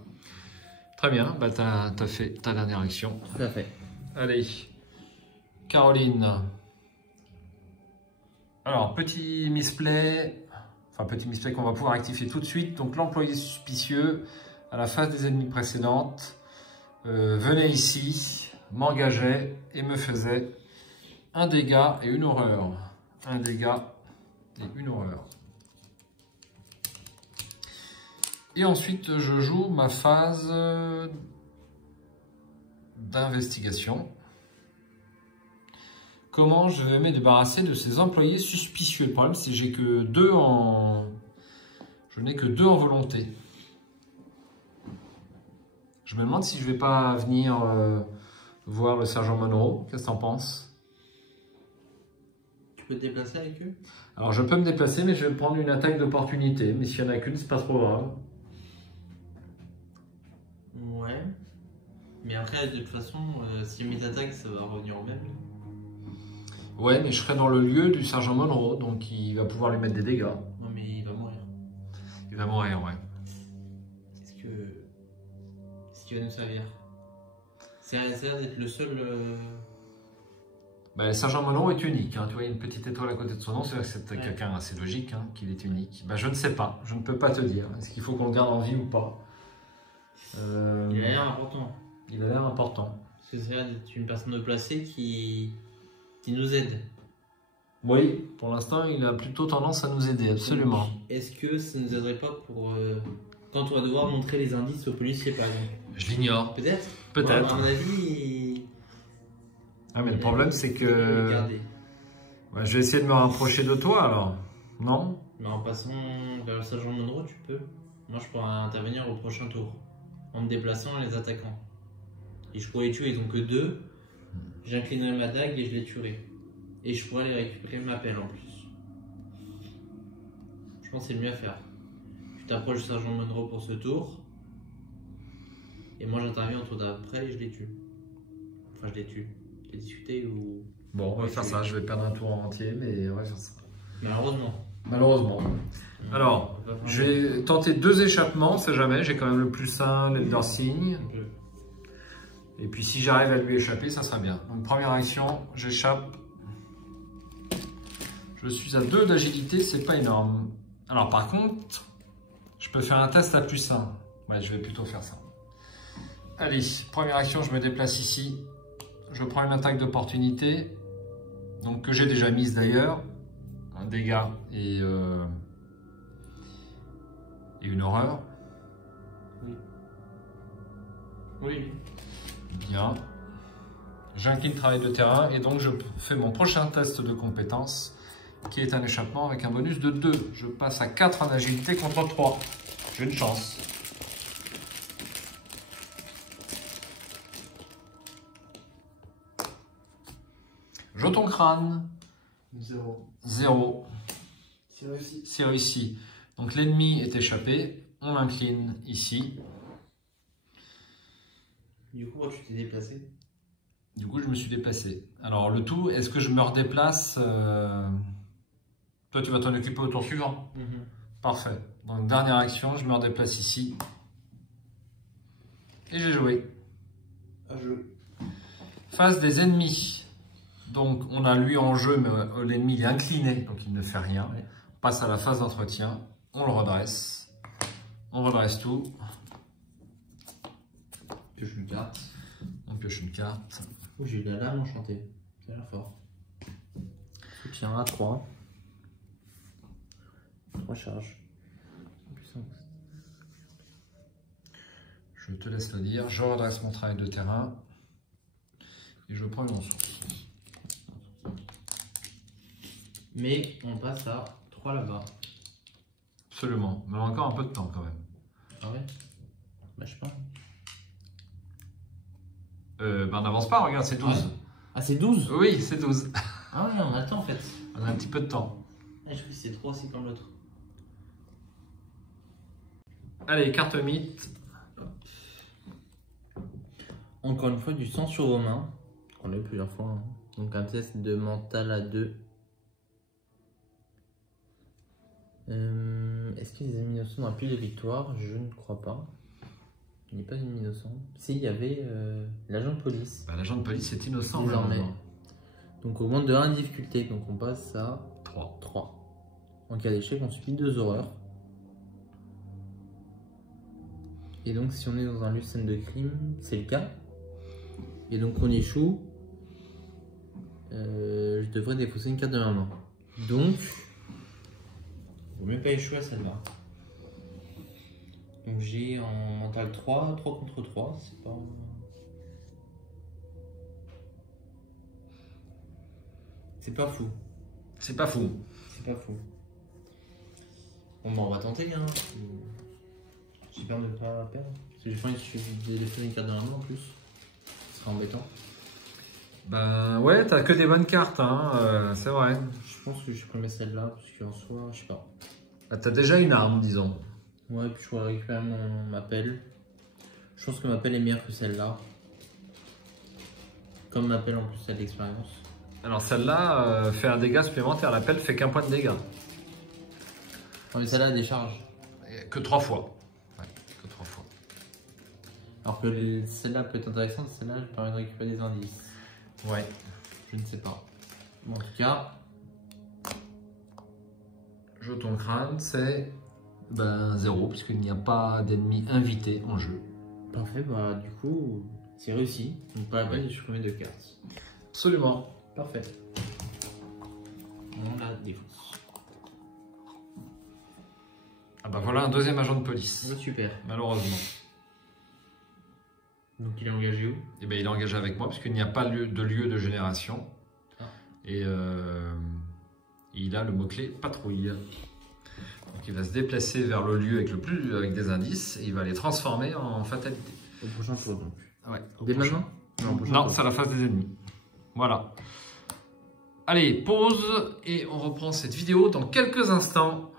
Très bien, bah, tu as fait ta dernière action. Tout à fait. Allez, Caroline. Alors, petit misplay, qu'on va pouvoir rectifier tout de suite. Donc, l'employé suspicieux, à la face des ennemis précédentes, venait ici, m'engageait et me faisait un dégât et une horreur. Un dégât et une horreur. Et ensuite, je joue ma phase d'investigation. Comment je vais me débarrasser de ces employés suspicieux? Le problème, c'est que j'ai que deux en... Je n'ai que deux en volonté. Je me demande si je vais pas venir voir le sergent Monroe. Qu'est-ce que tu en penses? Tu peux te déplacer avec eux? Alors, je peux me déplacer, mais je vais prendre une attaque d'opportunité. Mais s'il n'y en a qu'une, c'est pas trop grave. Ouais. Mais après, de toute façon, si mes attaques, ça va revenir au même. Ouais, mais je serai dans le lieu du sergent Monroe, donc il va pouvoir lui mettre des dégâts. Non, mais il va mourir. Il va mourir, ouais. Est-ce qu'il va nous servir? C'est à dire d'être le seul... Bah, le sergent Monroe est unique. Hein. Tu vois, il y a une petite étoile à côté de son nom, c'est Ouais. quelqu'un assez logique hein, qu'il est unique. Bah, je ne sais pas, je ne peux pas te dire. Est-ce qu'il faut qu'on le garde en vie ou pas? Il a l'air important. Il a l'air important. Parce que c'est l'air d'être une personne haut placée qui nous aide. Oui, pour l'instant, il a plutôt tendance à nous aider, absolument. Est-ce que ça ne nous aiderait pas pour... quand on va devoir montrer les indices aux policiers, par exemple? Je l'ignore. Peut-être. Peut-être. À mon avis... Ah, mais le problème, c'est que... Ouais, je vais essayer de me rapprocher de toi, alors. Non? Mais en passant vers le sergent Monroe, tu peux. Moi, je pourrais intervenir au prochain tour. En me déplaçant et les attaquant. Et je pourrais les tuer, ils ont que deux. J'inclinerai ma dague et je les tuerai. Et je pourrais les récupérer ma pelle en plus. Je pense que c'est le mieux à faire. Tu t'approches du sergent Monroe pour ce tour. Et moi j'interviens au tour d'après et je les tue. Enfin je les tue. Je les discuter ou... Bon, on va faire ça. Je vais perdre un tour en entier, mais on va faire ça. Malheureusement. Malheureusement. Alors, je vais tenter deux échappements, on sait jamais. J'ai quand même le +1, l'Elder Sign. Et puis si j'arrive à lui échapper, ça sera bien. Donc première action, j'échappe. Je suis à 2 d'agilité, c'est pas énorme. Alors par contre, je peux faire un test à +1. Ouais, je vais plutôt faire ça. Allez, première action, je me déplace ici. Je prends une attaque d'opportunité. Donc que j'ai déjà mise d'ailleurs. Un dégât et une horreur. Oui. Bien. J'incline travail de terrain et donc je fais mon prochain test de compétence qui est un échappement avec un bonus de 2. Je passe à 4 en agilité contre 3. J'ai une chance. Jeton crâne. 0. 0. C'est réussi. C'est réussi. Donc l'ennemi est échappé. On l'incline ici. Du coup, tu t'es déplacé? Du coup, je me suis déplacé. Alors le tout, est-ce que je me redéplace Toi, tu vas t'en occuper au tour suivant. Parfait. Donc dernière action, je me redéplace ici. Et j'ai joué. À jeu. Face des ennemis. Donc on a lui en jeu, mais l'ennemi il est incliné, donc il ne fait rien. Ouais. On passe à la phase d'entretien. On le redresse. On redresse tout. Pioche une carte. On pioche une carte. Oh, j'ai eu la lame enchantée. Ça a l'air fort. Soutien à 3. 3 charges. Je te laisse le dire. Je redresse mon travail de terrain. Et je prends une ressource. Mais on passe à 3 là-bas. Absolument. Mais on a encore un peu de temps quand même. Ah ouais? Bah je sais pas. On n'avance pas, regarde, c'est 12. Ah, ouais. Ah c'est 12? Oui, c'est 12. Ah ouais, on attend en fait. On a un petit peu de temps. Ah, je crois que c'est 3, c'est comme l'autre. Allez, carte mythe. Encore une fois, du sang sur vos mains. On l'a eu plusieurs fois. Hein. Donc un test de mental à 2. Est-ce qu'il y a des ennemis innocents dans la pile de victoire? Je ne crois pas. Il n'y a pas d'ennemis innocents. Si, il y avait l'agent de police. Bah, l'agent de police est innocent. Désormais. Donc on augmente de 1 difficulté. Donc on passe à 3. 3. En cas d'échec, on subit 2 horreurs. Et donc si on est dans un lieu de scène de crime, c'est le cas. Et donc on échoue. Je devrais défausser une carte de ma main. Donc, il ne vaut mieux pas échouer à celle-là. Donc j'ai en mental 3 contre 3. C'est pas... C'est pas fou. C'est pas fou. C'est pas fou. Bon bah on va tenter hein. J'ai peur de ne pas perdre. Parce que j'ai pas envie de défausser une carte de ma main en plus. Ce serait embêtant. Ben ouais, t'as que des bonnes cartes, hein, c'est vrai. Je pense que je prendrais celle-là, parce qu'en soi, je sais pas. Ah, t'as déjà une arme, disons. Ouais, puis je pourrais récupérer ma pelle. Je pense que ma pelle est meilleure que celle-là. Comme ma pelle en plus, elle a de l'expérience. Alors celle-là fait un dégât supplémentaire, la pelle fait qu'un point de dégâts. Ouais, mais celle-là a des charges. Que 3 fois. Ouais, que 3 fois. Alors que celle-là peut être intéressante, celle-là, elle permet de récupérer des indices. Ouais. Je ne sais pas. Bon, en tout cas, Jeton crâne, c'est 0, puisqu'il n'y a pas d'ennemis invités en jeu. parfait, bah du coup, c'est réussi. Donc pas la peine de supprimer 2 cartes. Absolument. Parfait. On la défonce. Ah bah voilà un deuxième agent de police. Ouais, super. Malheureusement. Donc il est engagé où? Et ben il est engagé avec moi, puisqu'il n'y a pas de lieu de génération. Ah. Et il a le mot-clé patrouille. Donc il va se déplacer vers le lieu avec des indices et il va les transformer en fatalité. Au prochain tour donc. Ouais, Dès maintenant? Non, au prochain non tour. c'est à la phase des ennemis. Voilà. Allez, pause et on reprend cette vidéo dans quelques instants.